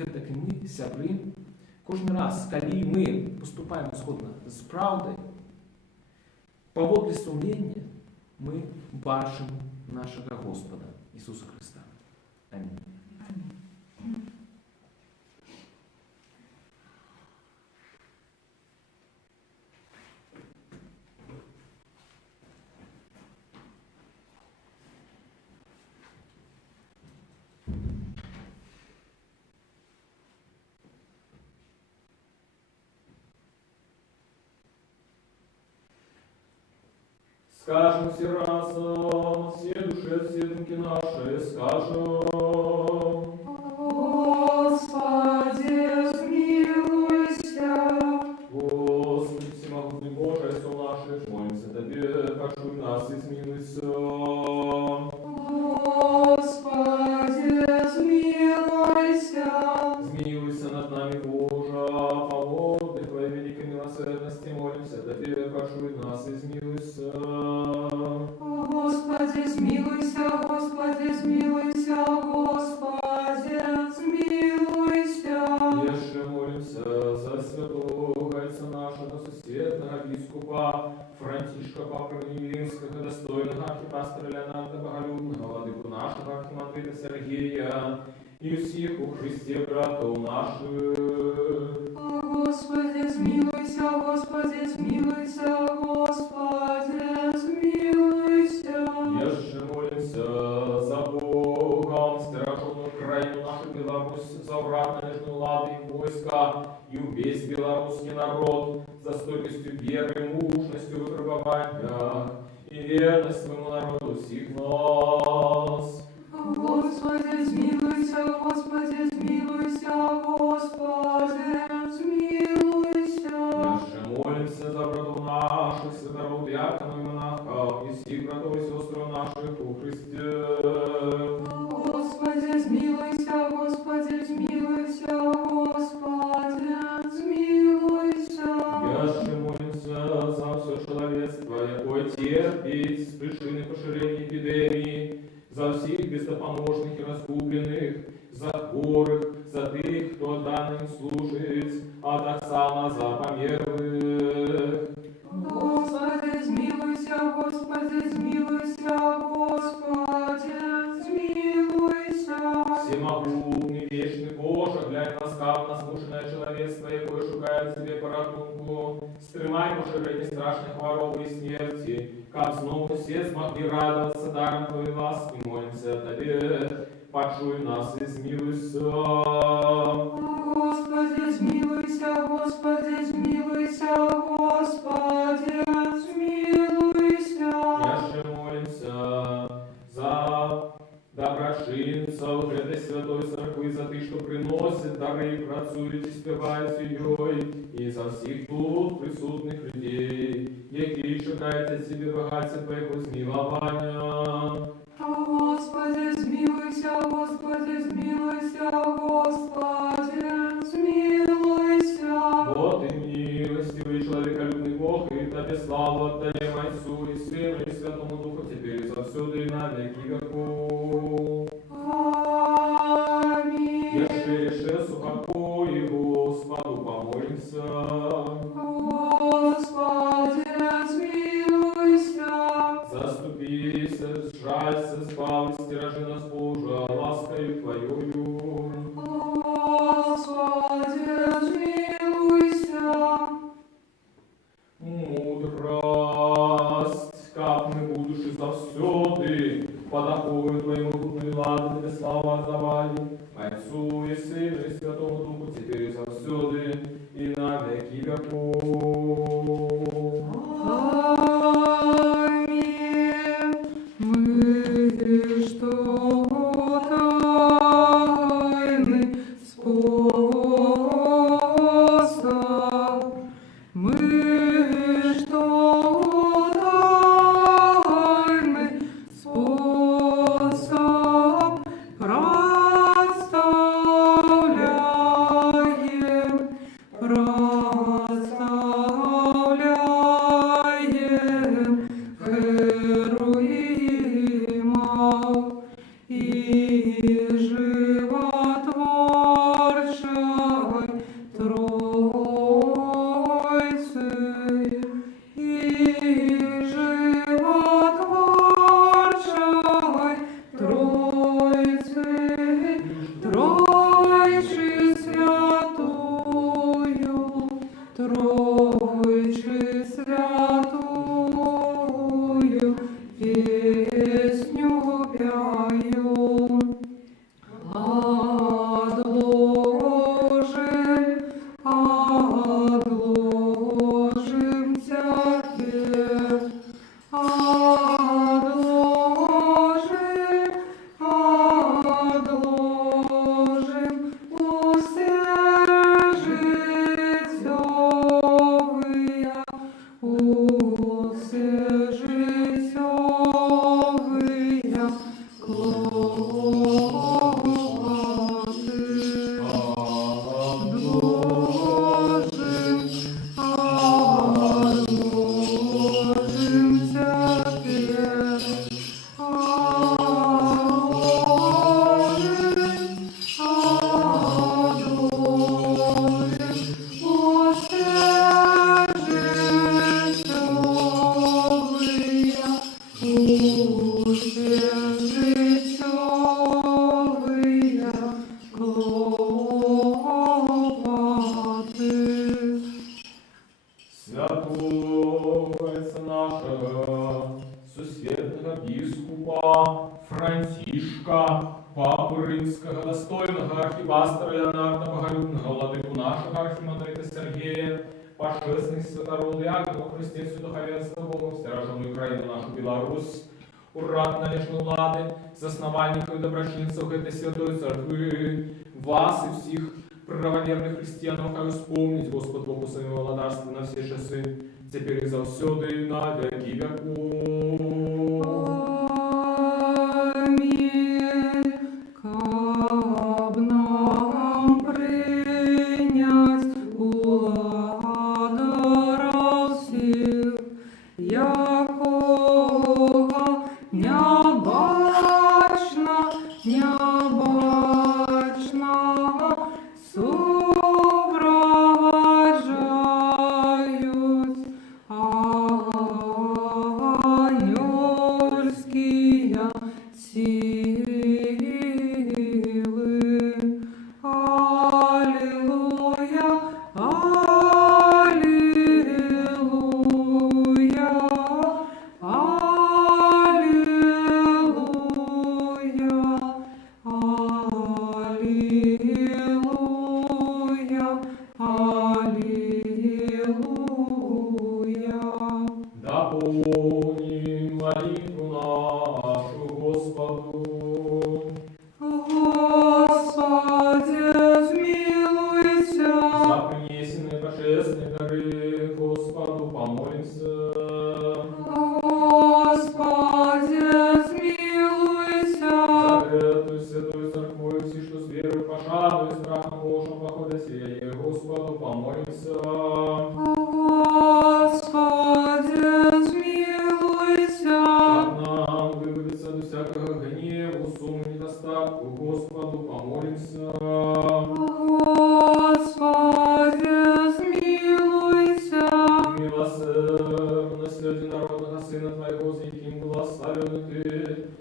Гэтак і мы, сябры, кожны раз, калі мы паступаем згодна з праўдай, паводле сумлення, мы бачым нашага Господа Ісуса Христа. Амінь. Скажем все разом, все души, все думки наши, скажем. Господи, молимся Тебе, почуй нас и смилуйся. Господи, смилуйся. Смилуйся над нами, Боже, по воле Твоей великой милосердности молимся Тебе, почуй нас и смилуйся. Господи, смилуйся, Господи, смилуйся, Господи, смилуйся. Еще молимся за святого отца нашего сусветного епископа Франтишка Папы Римского, достойного архипастора Леонарда Боголюбного, владыку нашего архимандрита Сергея и всех у Христе братов наших. Господи, смилуйся, Господи, смилуйся, Господи, смилуйся. Еще молимся за Богом, стороженную Украину, нашу Беларусь, за враг належную лады и войска, и весь белорусский народ, за стойкостью веры, мужностью выпробования и верность своему народу всех нас. Господи, смилуйся, Господи, смилуйся, Господи, смилуйся. Еще молимся за братов наших, святоров, диаконов и монахов, и всех братов и сестр наших у Христе. Господи, смилуйся, Господи, смилуйся, Господи, смилуйся. Яще молимся за все человечество, якое терпит с причины поширения эпидемии, за всех бездопоможных и разгубленных, за хворых, за тих, хто даним служить, а так само за померлих. Господи, смилуйся, Господи, смилуйся, Господи, смилуйся. Всемогутный, вечный Боже, глянь на скав, на смушенное человечество, якое шукает себе порятунку, стримай поширение страшной хвороби и смерти, как снова все смогли радоваться даром Твоей ласки, молимся Тебе, почуй нас и смилуйся. Господи, смилуйся, Господи, смилуйся, Господи, смилуйся. Яще молимся за доброшинцев этой святой церкви, за тих, що приносять дари, працюють і співають її, і за всіх тут присутних людей, які шукають від себе багаття Твоєго змилування. Господи, смилуйся, Господи, смилуйся, Господи, смилуйся. Вот и милостивый человеколюбный Бог, и Тебе славу отдаем Отцу и Сыну и Святому Духу, теперь и завсюду и на веки веков. Аминь. Яше сухопой Господу помолимся. Господи, смилуйся. Заступися, сжалься, спал, стиражи нас, Боже, ласкою Твоею. Господи, смилуйся. Мудрость, как мы будешь и завсёды, подохою Твоему губной ладу Тебе славу отдавали, Отцу и Сыну и Святому Духу, теперь и завсёды, и на веки веков. Аминь. Мы что тайный способ, мы что тайный способ проставляем, Херуимов и животворчой Троицы, и животворчой Троицы, Тройши святую, Тройши святую, песню пяю. Отложим тяпе, отложим усе життєвые, усе архиепископа Франтишка, Папы Римского, достойного архипастора Леонарда Боголюбного, владыку нашего архимандрита Сергея, пошествных святород Иакова, Христе, святоховенство Богом, стяженную Украину нашу Беларусь, урад належну влади, засновальников и доброчинцев этой святой церкви, вас и всех правоверных христиан, хай вспомнить Господь Богу своего владарства на все часы, теперь и завсёды, и на веки веков. Аминь. Каб нам принять владара всех, якого необачно сопровождают ангельские силы. Аллилуйя, аллилуйя, аллилуйя, аллилуйя. Да помним молитву нашу Господу. Господи, смилуйся. За принесенные божественные дары Господу помолимся. Господи, смилуйся. За эту святую церковь, все, что с верой, пожалуй, страхом Божьим похода сия, Господу помолимся. Господи, смилуйся. Как нам выводиться до всякого гневу, суммы, недостатку, Господу помолимся. Господи, смилуйся. Милосердность единородного Сына Твоего, с яким благословен Ты,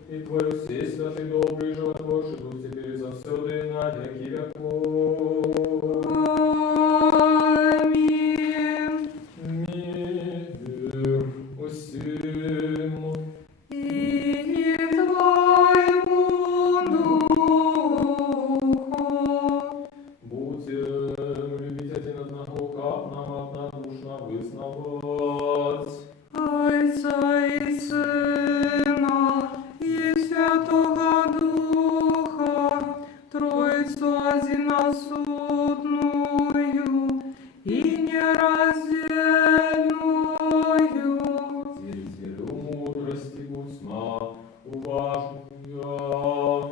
и Твой всей святый, добрый, животворчий Дух, теперь и завсёды, и на веки веков. Аминь. Мир усим. И Твоему Духу. Будем любить один одного, как нам однодушно вызнавать. Отца и Сына и Святого Духа, Троицу одиносудную и нераздельную. Зрителю мудрости будь сма, уважная.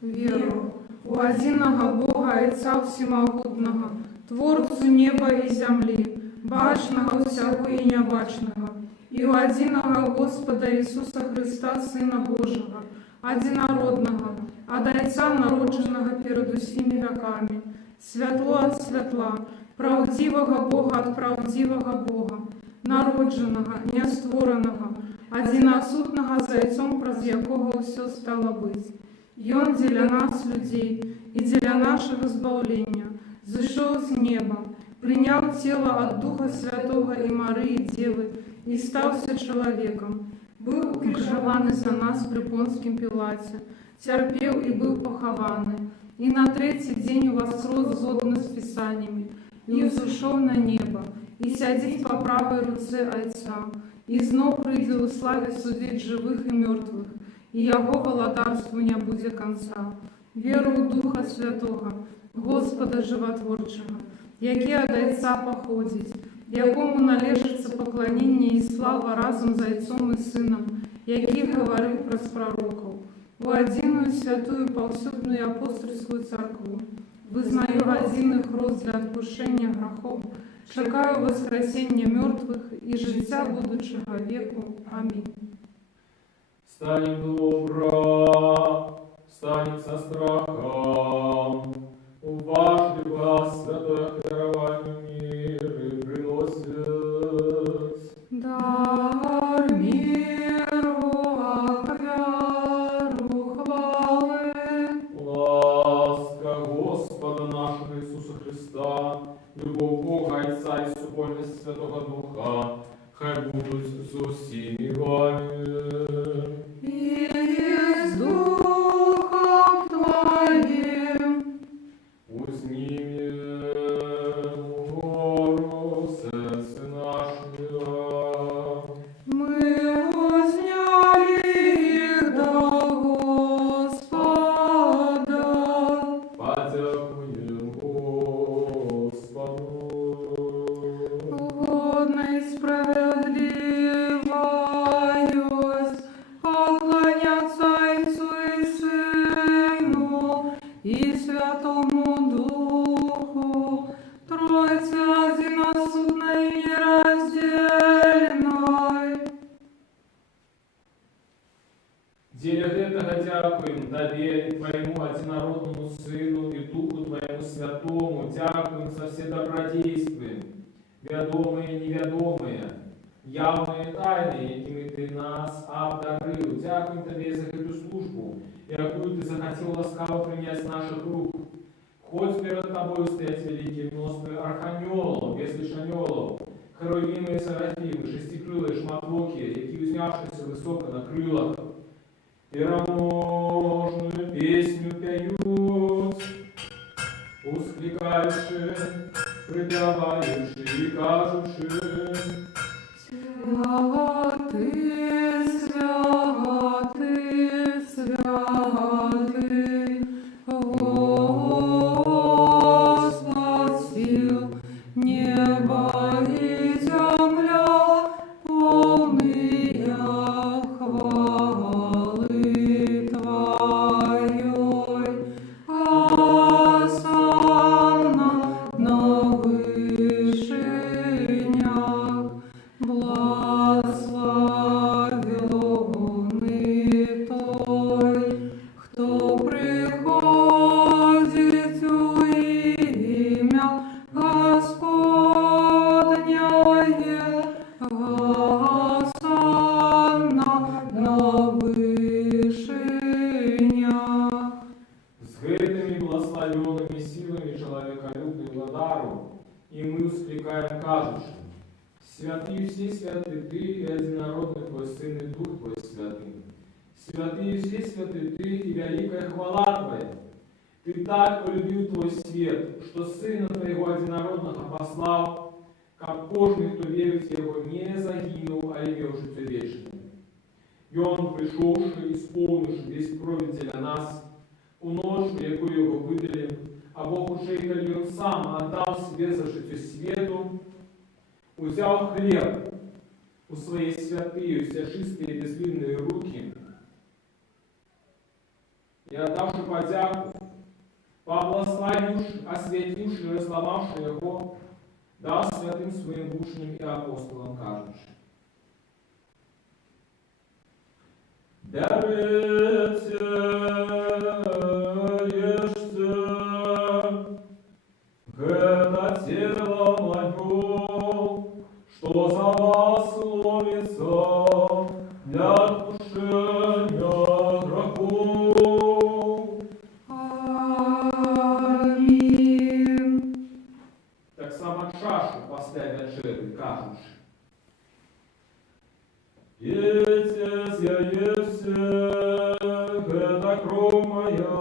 Веру у одиного Бога Отца Всемогутного, Творцу неба и земли, бачного всего и небачного, и у одиного Господа Иисуса Христа, Сына Божьего, одинородного, от Отца народженного перед усими веками, святло от святла, правдивого Бога от правдивого Бога, народженого, нествореного, одиносутного Зайцом, праз якого все стало быть. И Он для нас, людей, и для нашего избавления, зашел с неба, принял тело от Духа Святого и Марии Девы, и стался человеком, был укрижован за нас при Понском Пилате, терпел и был похован, и на третий день воскрес згодно с Писаниями, и взошел на небо, и сядет по правой руце Отца, и знов прийде у славе судить живых и мертвых, и Его владарству не будет конца. Веру в Духа Святого, Господа Животворчего, який от Отца походить, якому належится поклонение и слава разом за Отцом и Сыном, який говорил про пророков, в одиную святую повсюдную апостольскую церкву, вызнаю одиный рост для отпущения грехов, чекаю воскресения мертвых и життя будущего веку. Аминь. Станем добро, станем со страхом, уважли вас, святое дарованию мир и приносит. Дар миру, веру, хвалы. Ласка Господа нашего Иисуса Христа, любовь Бога Отца и супольность Святого Духа, хай будут со всеми вами. И Дзеля гэтага дзякуем Табе і Твоему одинародному Сыну и Духу Твоему Святому, дзякуем за все добродействия, вядомые и невядомые, явные и тайные, якими Ты нас обдарил. Дзякуем Табе за эту службу, якую Ты захотел ласкаво принять с наших рук. Хоть перед Тобой стоять великие множество архангелов, веслишанелов, херувимы и серафимы, шестикрылые шматвоки, які узнявшиеся высоко на крылах, первоможную песню пьют, ускликающие, припевающие и кажущие. Святый, святый, святый, Господь сил, небо и земля, полные хвалы Твоей. Осанна на вышинях, благословенный Той, кто приходит у имя Господняє. Осанна на вышинях. С гэтыми благословенными силами человеколюбный владару, и мы ускликаем кажущим: святый все святы Ты и одинародный Твой Сын и Дух Твой Святый. Святый все святы Ты и великая хвала Твоя. Ты так полюбил Твой свет, что Сына Твоего одинародного послал, как кожный, кто верит в Его, не загинул, а имел життя вечное. И Он, пришедший, исполнивший весь крови для нас, у ночь, якую Его выдали, а Бог уже, коли Он сам отдал себе за життя свету, узял хлеб у своей святые, все чистые и безвинные руки, и отдавши подяку, поблагословивши, осветивши и разломавши его, дал святым своим учням и апостолам, кажучи: берите, ешьте, это тело мое, что за вас ломится для отпущения грехов. Аминь. Так само чашу после вечери кажучи: пейте, з'їсте, это кровь моя,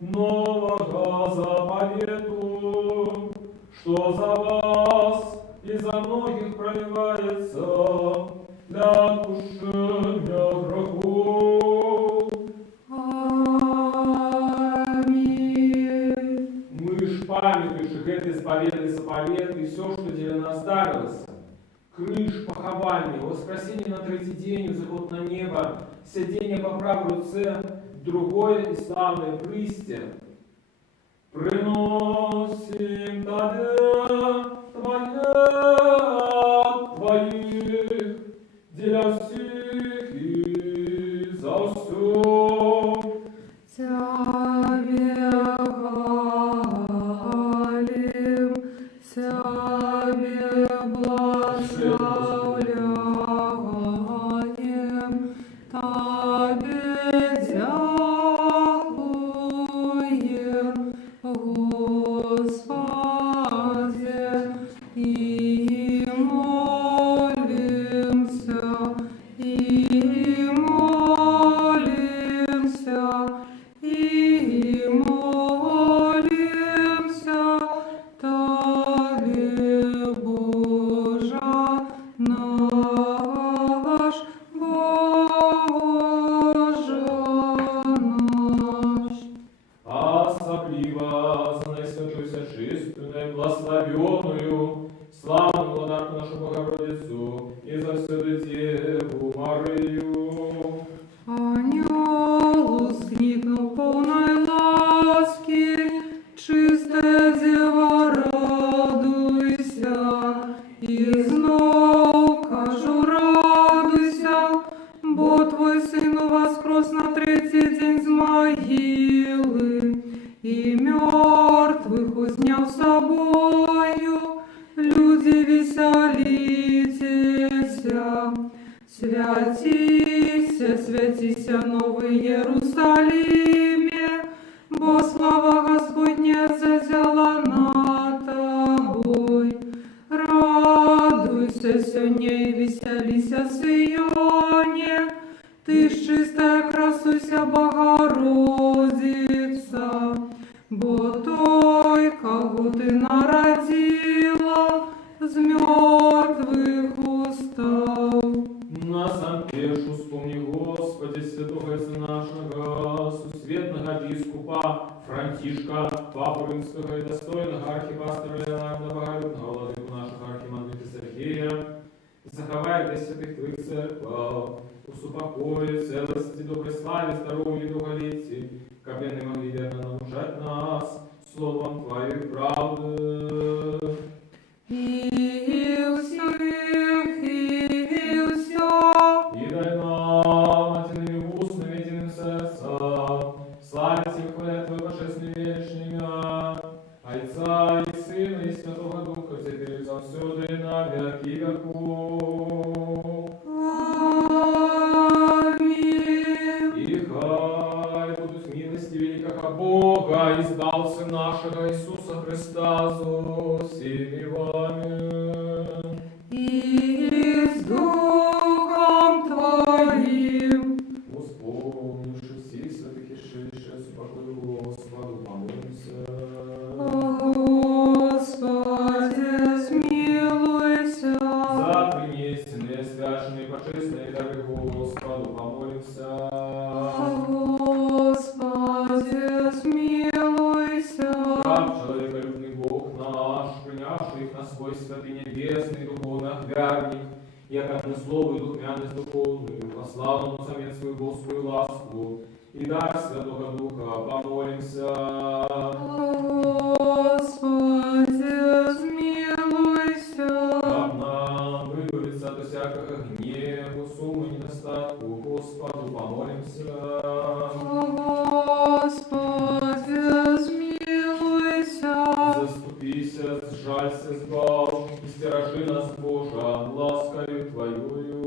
нового заповету, что за вас и за многих проливается для отпущения грехов. Аминь. Мы ж памятующих этой заповедный заповед и все, что для нас дарилось: крыш, похование, воскресение на третий день, заход на небо, сидение по правой руце, другое и славное присте. Приносим Тебе Твоих, для всех и за все. Тебе хвалим, Тебе благословляем, Тебе дякуем, Господи, и молимся, и молимся, и молимся Тебе, Боже наш, Боже наш. Особливо за наисвятую чистую, благословенную, славную владарку нашу Богородицу и за всю Деву Марию. Ангел скрикнул полной ласки, чистая дева, радуйся, и знов кажу, радуйся, бо твой твой Сын воскрес на третий день из могилы, и мертвых узнял с собою, люди веселитеся, святися, святися, Новый Иерусалиме, бо слава Господня зазяла над тобой. Радуйся, сёння и веселися, Сионе, ты ж чистая, красуйся, Богородица, бо той, кого ты народила, з мертвых устал. На сам пешу вспомни, Господи, святого Отца нашего, сусветного бискупа Франтишка, Папу Римского и достойного архипастора Леонарда Боголюбного, владыку нашего архимандрита Сергея, заховай для святых Твоих церквах, усупокой, целости, доброй славе, здоровья и долголетия, как они могли верно научать нас словом Твоей правды. И все. И дай нам отиными устными, единым сердцем, славить и хвалять Твое божественное вечное имя, Отца и Сына и Святого Духа, теперь и завсюду и на веки веков. Аминь. И хай будут милости великого Бога, издал Сын нашего Иисуса Христа, со всеми вами. И с Духом Твоим. Вспомнивши всех святых и шедших, покой Господу помолимся. Господи, смилуйся. За принесенные, священные, почестные дары Господу помолимся. Господи, смилуйся. Раб человеколюбный Бог наш, принявший их на свой святый небесный духовный охвярник, яко мы слово и духмяность духовную, послал нам замет свою Господу ласку, и дай Святого Духа помолимся. Господи, смилуйся. Как нам выбавиться от всякого гнева, суммы и недостатку, Господу помолимся. Господи, смилуйся. Заступися, сжалься, сбав, и стерожи нас, Божа, ласкою Твоею.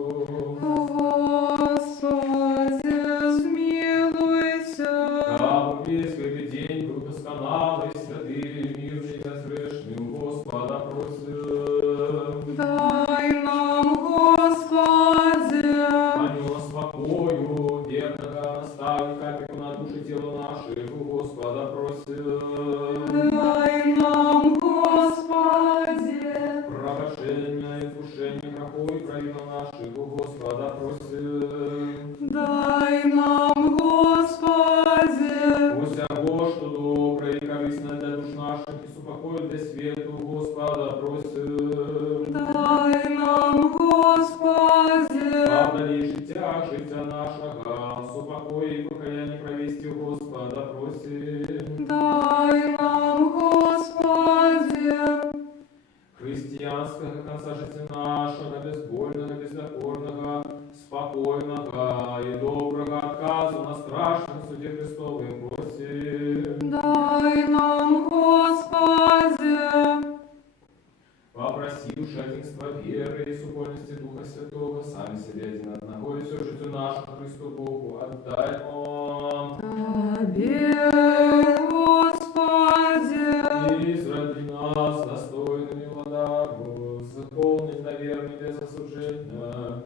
Господи, смилуйся. Как весь этот день был досконалый, святый, мирный и безгрешный, у Господа просим. Дай нам, Господи. Анёла спокою, верного наставника, опекуна души тела наших, у Господа просим. Дай нам, Господи. Пробощение и тушение грехов и провинов наших, у Господа просим. Дай нам, Господи. Пусть всего, что доброе и корыстное для душ наших, и супокоит для свету, Господа просим. Дай нам, Господи. Правда ли життя, життя нашего, супокой и покаяние провести, Господа просим. Дай нам, Господи. Христианского конца жизни нашего, безбольного, бездокорного, спокойного и доброго отказу на страшном суде Христовым просим. Дай нам, Господи. Попросивши единства веры и супольности Духа Святого, сами себе один одного и все житию нашему Христу Богу отдай нам. Тебе, Господи. И изради нас достойными владару, заполнить наверное без осуждения,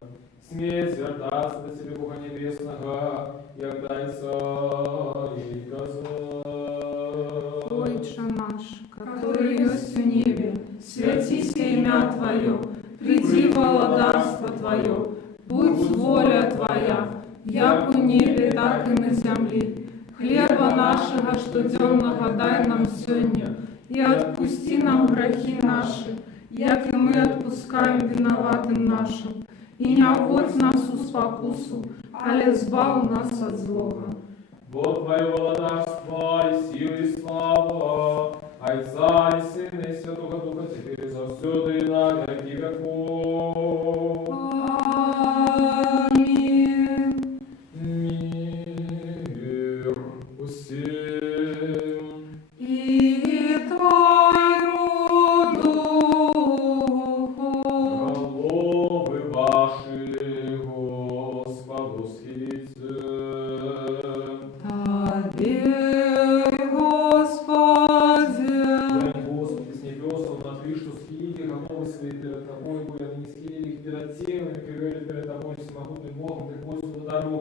смей свертаться до Тебе, Бога Небесного, як дай царь и казать. Отче наш, который есть в небе, святися имя Твое, приди владарство Твое, будь воля Твоя, як у небе, так и на земле. Хлеба нашего штоденного дай нам сегодня, и отпусти нам грехи наши, як и мы отпускаем виноватым нашим. И не вводь нас у спокусу, але збав нас от злого. Бо Твое владарство и сила и слава, Отца и Сына и Святого Духа, теперь и завсюду и на веки веков. Аминь. благосхилите. Тебе, Господи, Дай, Господи, с небес, на Ты, что схилили головы свои перед Тобой, были не схилили их перед теми, привели перед Тобой всемогутным Богом, Ты, Господу, дару,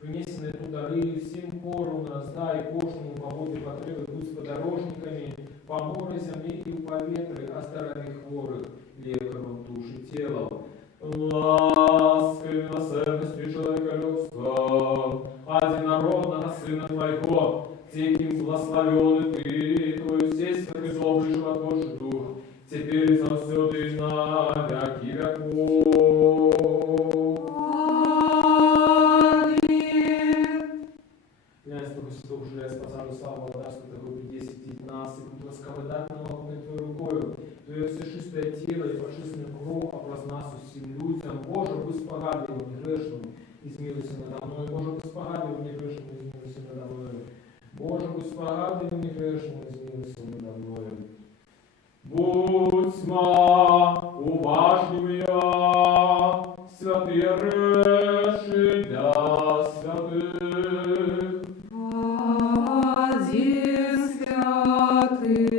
принесенные тут дары, всем пору нас, дай кожному погоде потребы, будь подорожниками, по морю, земле и по ветры, оздорових хворых, лекаром души тела. Лаской, милосердностью человеколюбства, одинородного Сына Твоего, тем благословенный Ты, Твой естественно безумный животворчий Дух, теперь и завсёды и на веки веков. Аминь. Князь Духа Святого, желая спасану славу, Владарство Такое предесить нас, и будь восководательно махнуть Твою рукою, Твое всешистое тело и фашистный кровь образ нас усим людям. Боже, будь спогадливым, грешным, измилуйся надо мной. Боже, будь спогадливым, грешным, измилуйся надо мной. Боже, будь спогадливым, грешным, измилуйся надо мной. Будь тьма, уважливая, святые решения святых. Один святый,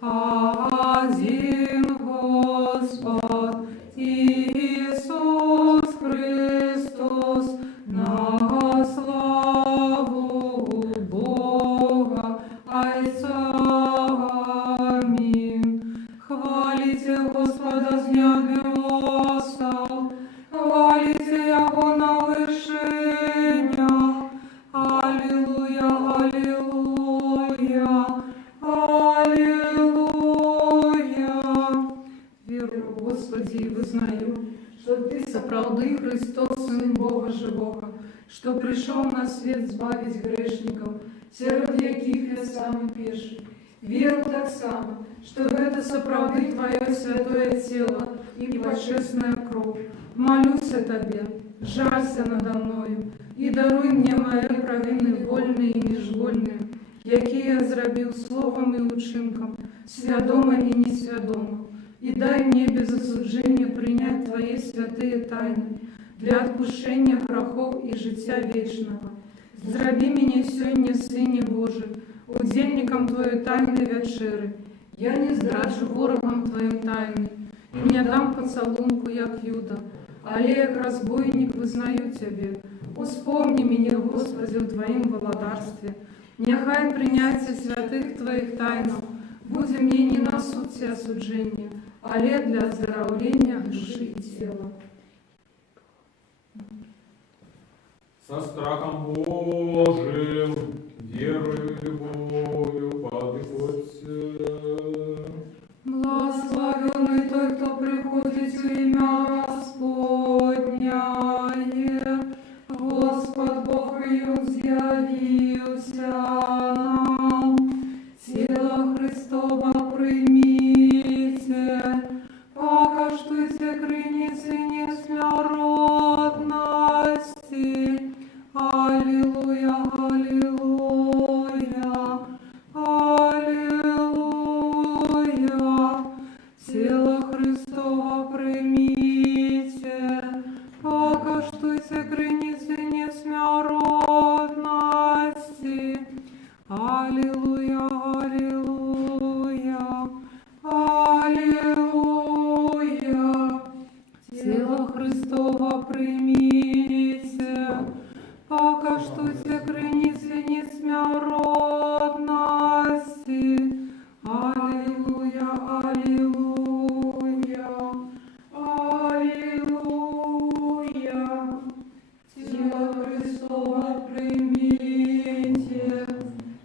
один Господ, Иисус Христос, на славу Бога Отца. Аминь. Хвалите Господа с небесов, хвалите Его на вышинях. Аллилуйя, аллилуйя, аллилуйя. Верую, Господи, и вызнаю, что Ты соправды Христос, Сын Бога Живого, что пришел на свет збавить грешников, серед яких я сам пеший. Веру так само, что в это соправды Твое святое тело и почестная кровь. Молюсь о Тебе, жалься надо мною, и даруй мне мои провины вольные и міжвольные, які я зробив словом и учинком, свядомо и несвядомо. И дай мне без осуждения принять Твои святые тайны для отпущения грехов и життя вечного. Зроби меня сьогодні, Сині Божий, удельником Твоей тайной вечери. Я не здраджу ворогам Твоим тайны, и не дам поцелунку, як Юда, але як разбойник вызнаю Тебе. Успомни меня, Господи, в Твоим володарстве. Нехай принятие святых Твоих тайнов будет мне не на суд и осуждение, але для оздоровления души и тела. Со страхом Божиим, верою и любовью подходите. Благословенный тот, кто приходит в имя Господня. Господь Бог явился нам. Тело Христово примите, покаштуйте крыницы несмяротности. Аллилуйя, аллилуйя, аллилуйя. Тело Христово примите, покаштуйте крыницы несмяротности. Аллилуйя, аллилуйя, аллилуйя. Тело Христово примите, покаштуйте крыницы несмяротности. Аллилуйя, аллилуйя, аллилуйя. Тело Христово примите,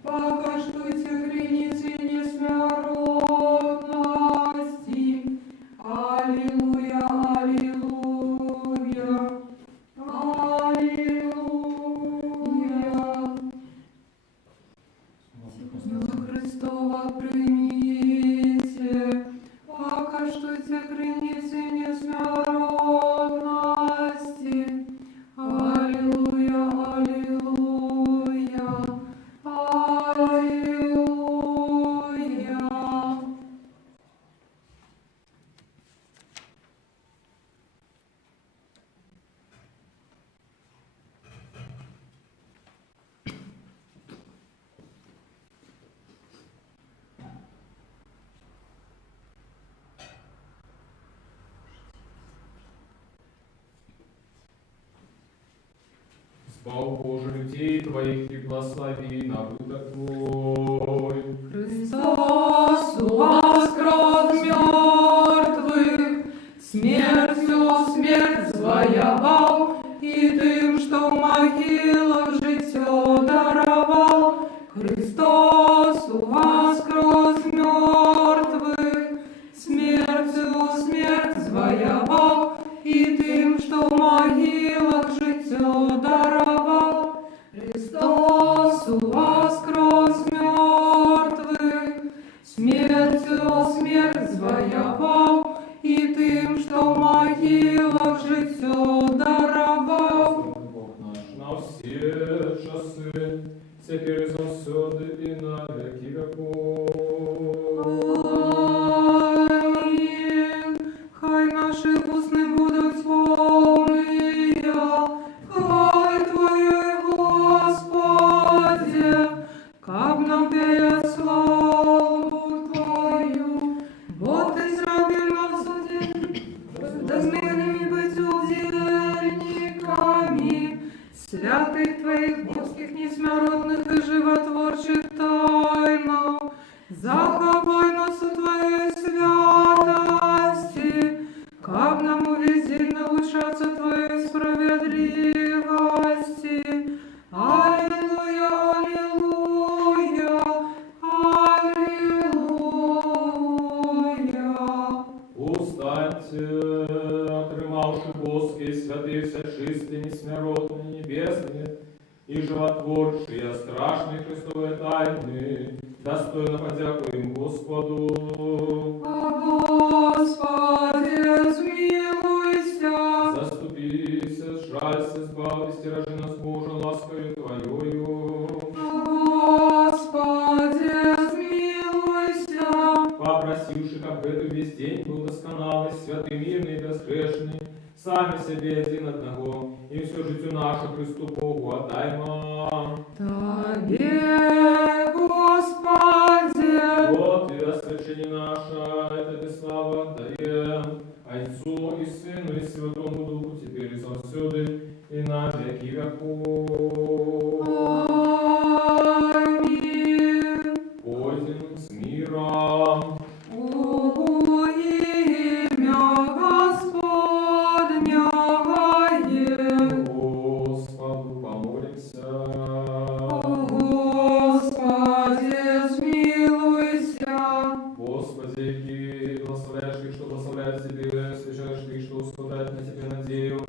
покаштуйте крыницы несмяротности. Аллилуйя, аллилуйя, аллилуйя. Слава Боже, людей Твоих и благослови на быт Твой. Христос воскрес мертвых, смертью смерть завоевал, и тем, что в могилах житье даровал. Христос воскрес мертвых, смертью смерть завоевал, и тем, что в могилах житье даровал. Христос воскрес мертвых, смертью смерть завоевал, и тем, что в могилах житье даровал. Бог наш на все часы, теперь и завсёды и на веки веков. Аминь. Хай наши устны будут полные хвалы Твоей, Господи, как нам пеет славу Твою. Вот израбельно в суде, размерными быть удельниками святых Твоих божских, несмиротных и животворчих тайнах. Заховай нас у Твоей святости, как нам увидеть научаться Твоей справедливости. Аллилуйя, аллилуйя, аллилуйя. Устаньте, отримавши боски, святые все чистые, несмиротные, небесные, и животворшие страшные Христовые тайны, достойно подякуем Господу. Господи, смилуйся. Заступися, сжалься, избави, стиражи нас, Боже, ласкою Твоею. Господи, смилуйся. Попросивши, как эту весь день был досконалый, святый, мирный и безгрешный, сами себе один одного, и все житию наше Христу Богу отдаймо. Тебе, Господи, Вот и освящение наше, это ты слава отдаем, Отцу и Сыну и Святому Духу, теперь и завсёды, и на веки веков. Аминь. Пойдем с миром. О, имя Господнее. Господу помолимся. Господи, смилуйся. Господи, и благословляешь их, что благословляют Тебе, свящаешь их, что ускладает на Тебе надею.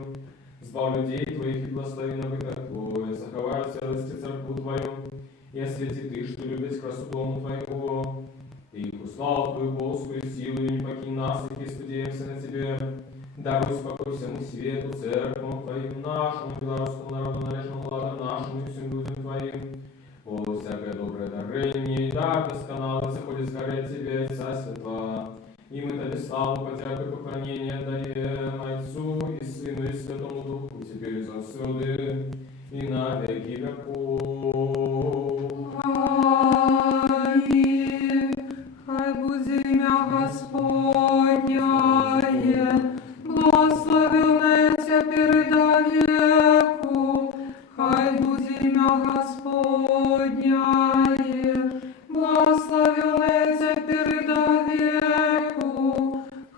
Избав людей Твоих и благослови на бытах Твой, заховай в целости церкву Твою, и освети Ты, что любить красу дому Твоего. Ты их услал Твою Божскую силу, и не покинь нас, и сподеемся на Тебе. Даруй спокой всему свету, церквам Твоим, нашему белорусскому народу, належному ладу нашему и всем людям Твоим. О, всякое доброе дарение, и дар досконалый заходит с горы Тебе, Отца Святла. И мы Тебе славу, подяку и поклонение отдаем Отцу и Сыну и Святому Духу, теперь и завсёды, и на веки веков. Аминь. Хай будет имя Господнее, благословенное теперь и до веку. Хай будет имя Господнее, благословенное теперь и до веку.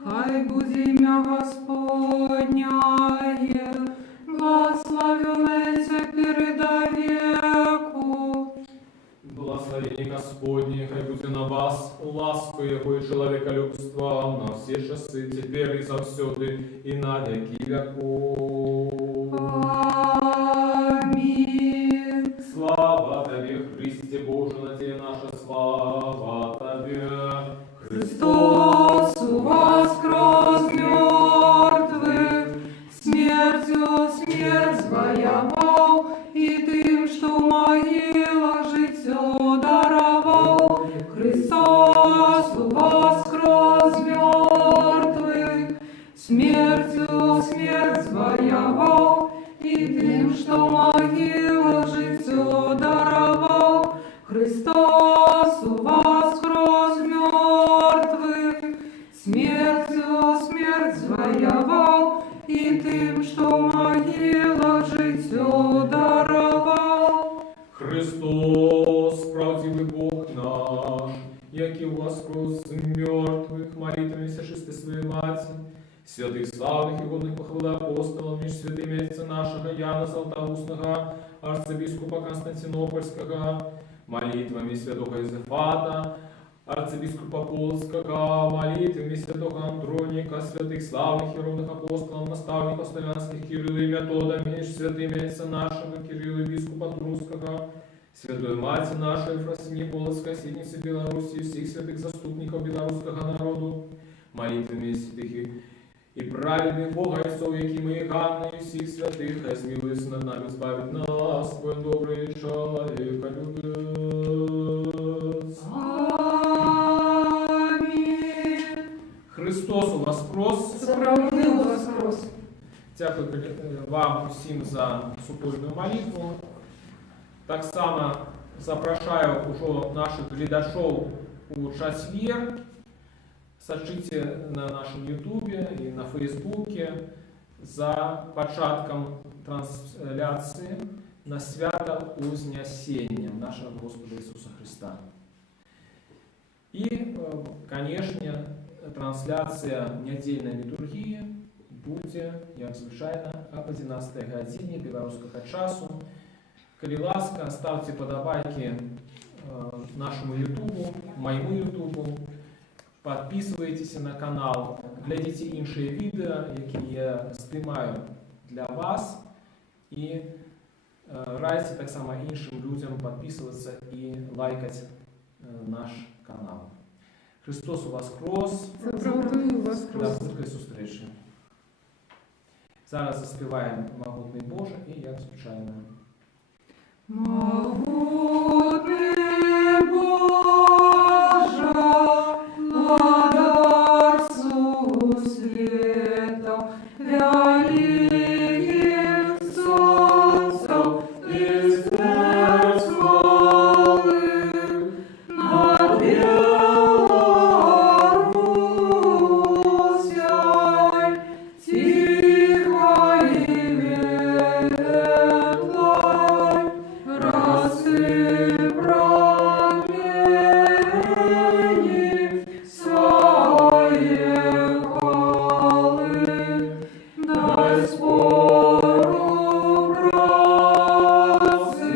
Хай будет имя Господнее, благословенное теперь и до веку. Благословение Господне, хай будет на вас, ласку Его и человеколюбство, на все часы, теперь и завсёды, и на веки веков. Аминь. Слава Тебе, Христе Боже, надея наша, слава Тебе. Христос воскрес мертвых, смертью смерть завоевал, и тем, что в могилах житье даровал. Христос воскрес мертвых, смертью смерть завоевал, Христос, правдивый Бог наш, яки воскрес из мертвых, молитвами сошисты своей Мати, святых славных и годных похвалы апостолов, меж святыми отца нашего Яна Златоустного, арцебископа Константинопольского, молитвами святого Изефата, арцебископа Полоцкого, молитвами святого Андроника, святых славных и ровных апостолов, наставников славянских Кирилла и Метода, меж святыми отца нашего Кирилла, бископа Трусского, святой Мати нашей Ефросиньи Полоцкой, сидницы Беларуси, всех святых заступников белорусского народу, молитвами святых и праведных Бога Отцов, яки мы и Ганны, и всех святых, а смилуйся над нами, избавит нас, твой добрый человеколюбец. Христос воскрес! Справедливо воскрес! Дякую вам всім за супольну молитву. Так само запрошаю уже наших глядачів у четвер. Сачите на нашем ютубе и на фейсбуке за початком трансляции на свято Вознесения нашего Господа Иисуса Христа. И, конечно, трансляция недельной литургии будет, як звичайно, об 11 године белорусского часу. Коли ласка, ставьте подобайки нашему ютубу, моему ютубу. Подписывайтесь на канал, глядите іншие відео, які я знімаю для вас, і радьте так само іншим людям підписуватися і лайкати наш канал. Христос воскрес! Справедливо До воскрес! скорої зустрічі! Зараз заспіваємо «Могутний Боже» і як звичайно. Могутний Боже, владарцу света, великих солнцев и звезд хвалы, над Белорусью тихой и ветлой росы промени свои хвалы, дай спору братцы,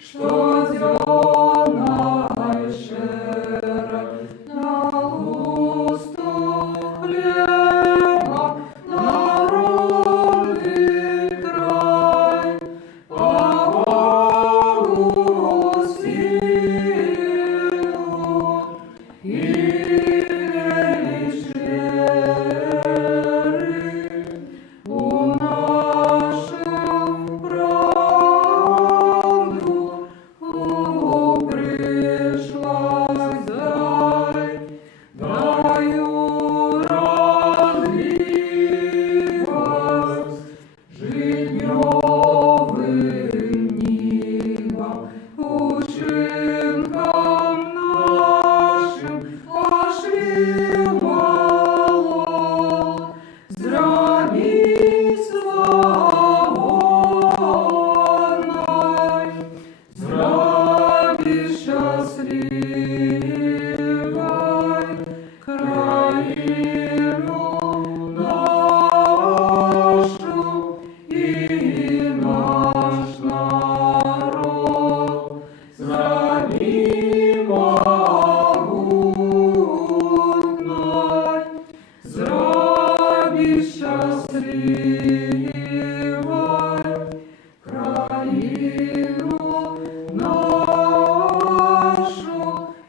что зеленой шерой на лусту хлеба народный край, по Богу силу и величеры у нашем правду пришлась даю радливость житнёвым небом, учинкам нашим пошли мало, зраби свободной, зраби счастливой краину нашу и наш народ, зраби могутной, зраби счастливой краину нашу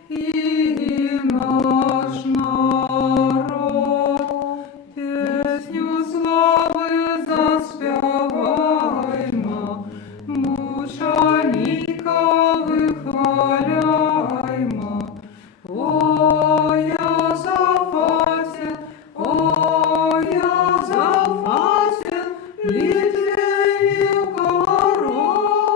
и наш народ. Песню славы заспеваймо, мучеников выхваляймо. О, Йозафате, Литве и король.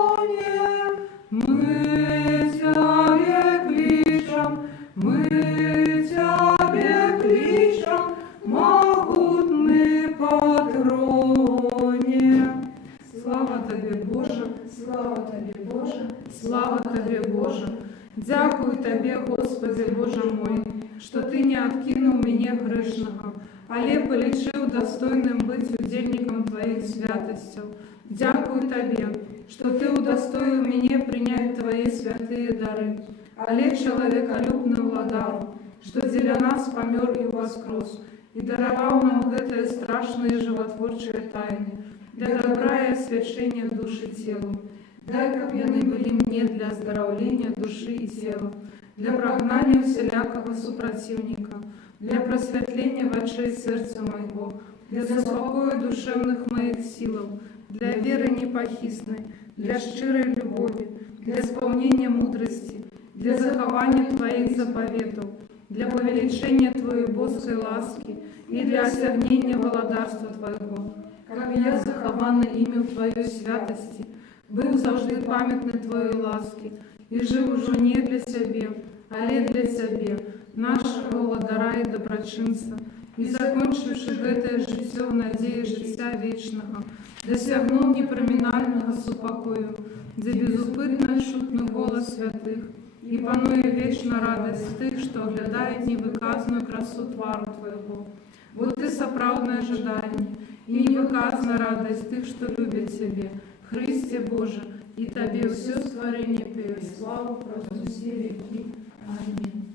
Тобі, Боже, Слава Тобі, Боже, слава Тобі, Боже. Дякую Тобі, Господи, Боже мой, что Ты не откинул меня грешного, але полечил достойным быть удельником Твоих святостей. Дякую Тобі, что Ты удостоил меня принять Твои святые дары, але человеколюбный владар, что для нас помер и воскрес, и даровал нам гэтые страшные животворчие тайны, для добра и освящения души телу. Дай, каб яны былі мне для аздараўлення душы і цела, для прагнання усялякага супраціўніка, для просвятлення вачэй сэрца майго, для заспакою душевных моих силов, для веры непахіснай, для шчырай любові, для исполнения мудрости, для захавання Твоих заповедов, для повеличения Твоей боской ласки и для осягнения владарства Твоего. Каб я захаваны імя в Твоей святости, быў заўжды памятны Твоей ласки и жыў ужо не для сябе, але для Цябе, нашага владара і дабрачынца, і закончыўшы гэтае жыццё в надзеі жыцця вечнага, дасягнуў непрамінальнага супакою, дзе безупытна чутны голас святых, і пануе вечна радасць тых, што аглядаюць невыказную красу твару Твайго. Вот Ты сапраўднае жаданне, і невыказная радасць тых, што любяць Цябе, Христе Боже, і Табе ўсё стварэнне Твоё і славу праз усе векі. Амінь.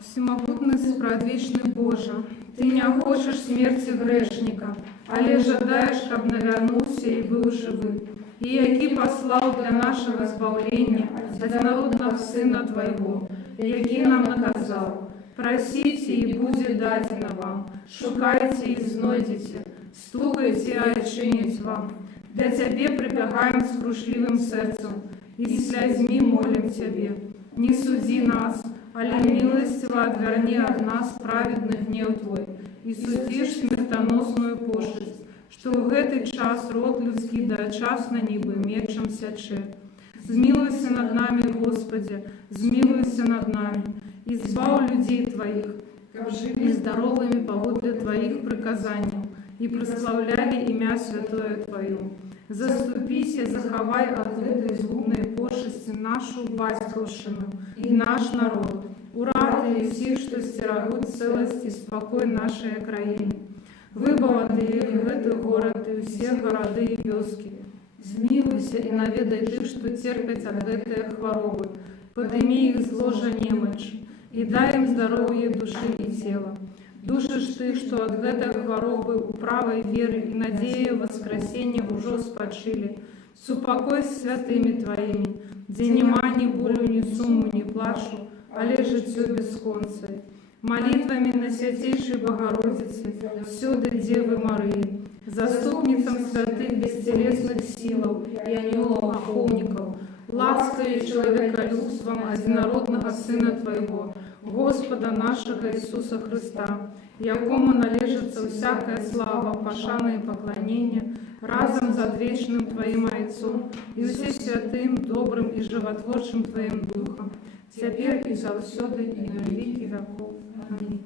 Всемогутный спрадвечны Боже, Ты не хочаш смерці грэшніка, але жадаеш, каб навярнуўся і быў жывы, і які паслаў для нашага збаўлення адзінароднага Сына Твайго, які нам наказаў: прасіце, і будзе дадзена вам, шукайце і знойдзеце, стукайце, а адчыняць вам. Для Цябе прыбягаем з крушливым сэрцам, і слязьмі молім Цябе. Не судзі нас, але милостиво отверни от нас праведный гнев Твой, и судишь смертоносную пошесть, что в этот час род людский дочасно небо мечем сяче. Змилуйся над нами, Господи, змилуйся над нами, избавь людей Твоих, как жили здоровыми поводле Твоих приказаний, и прославляли имя святое Твое. Заступися, заховай от этой злобной пошести нашу батьківщину и наш народ. Уради всіх, що стерегуть целость и спокой нашей країни. Вибавати їх гэты город и все города и вёски. Змилуйся и наведай тых, что терпят от гэтай хворобы. Подними их з ложа немочи и дай им здоровье души и тела. Душишь Ты, что от гэтай хворобы у правой веры и надеи воскресения уже спочили. Супокой с святыми Твоими, где нема ни болю, ни суму, ни плашу, але жыццё бесконцае. Молитвами на Святейшей Богородице, всюду Девы Марии, заступницам святых бестелесных силов и анёлов-охотников, лаской и человеколюбством одинородного Сына Твоего, Господа нашего Иисуса Христа, якому належится всякая слава, пошана и поклонение, разом за вечным Твоим Отцом и все святым, добрым и животворчим Твоим Духом, теперь и завсёды и на веки веков. Аминь.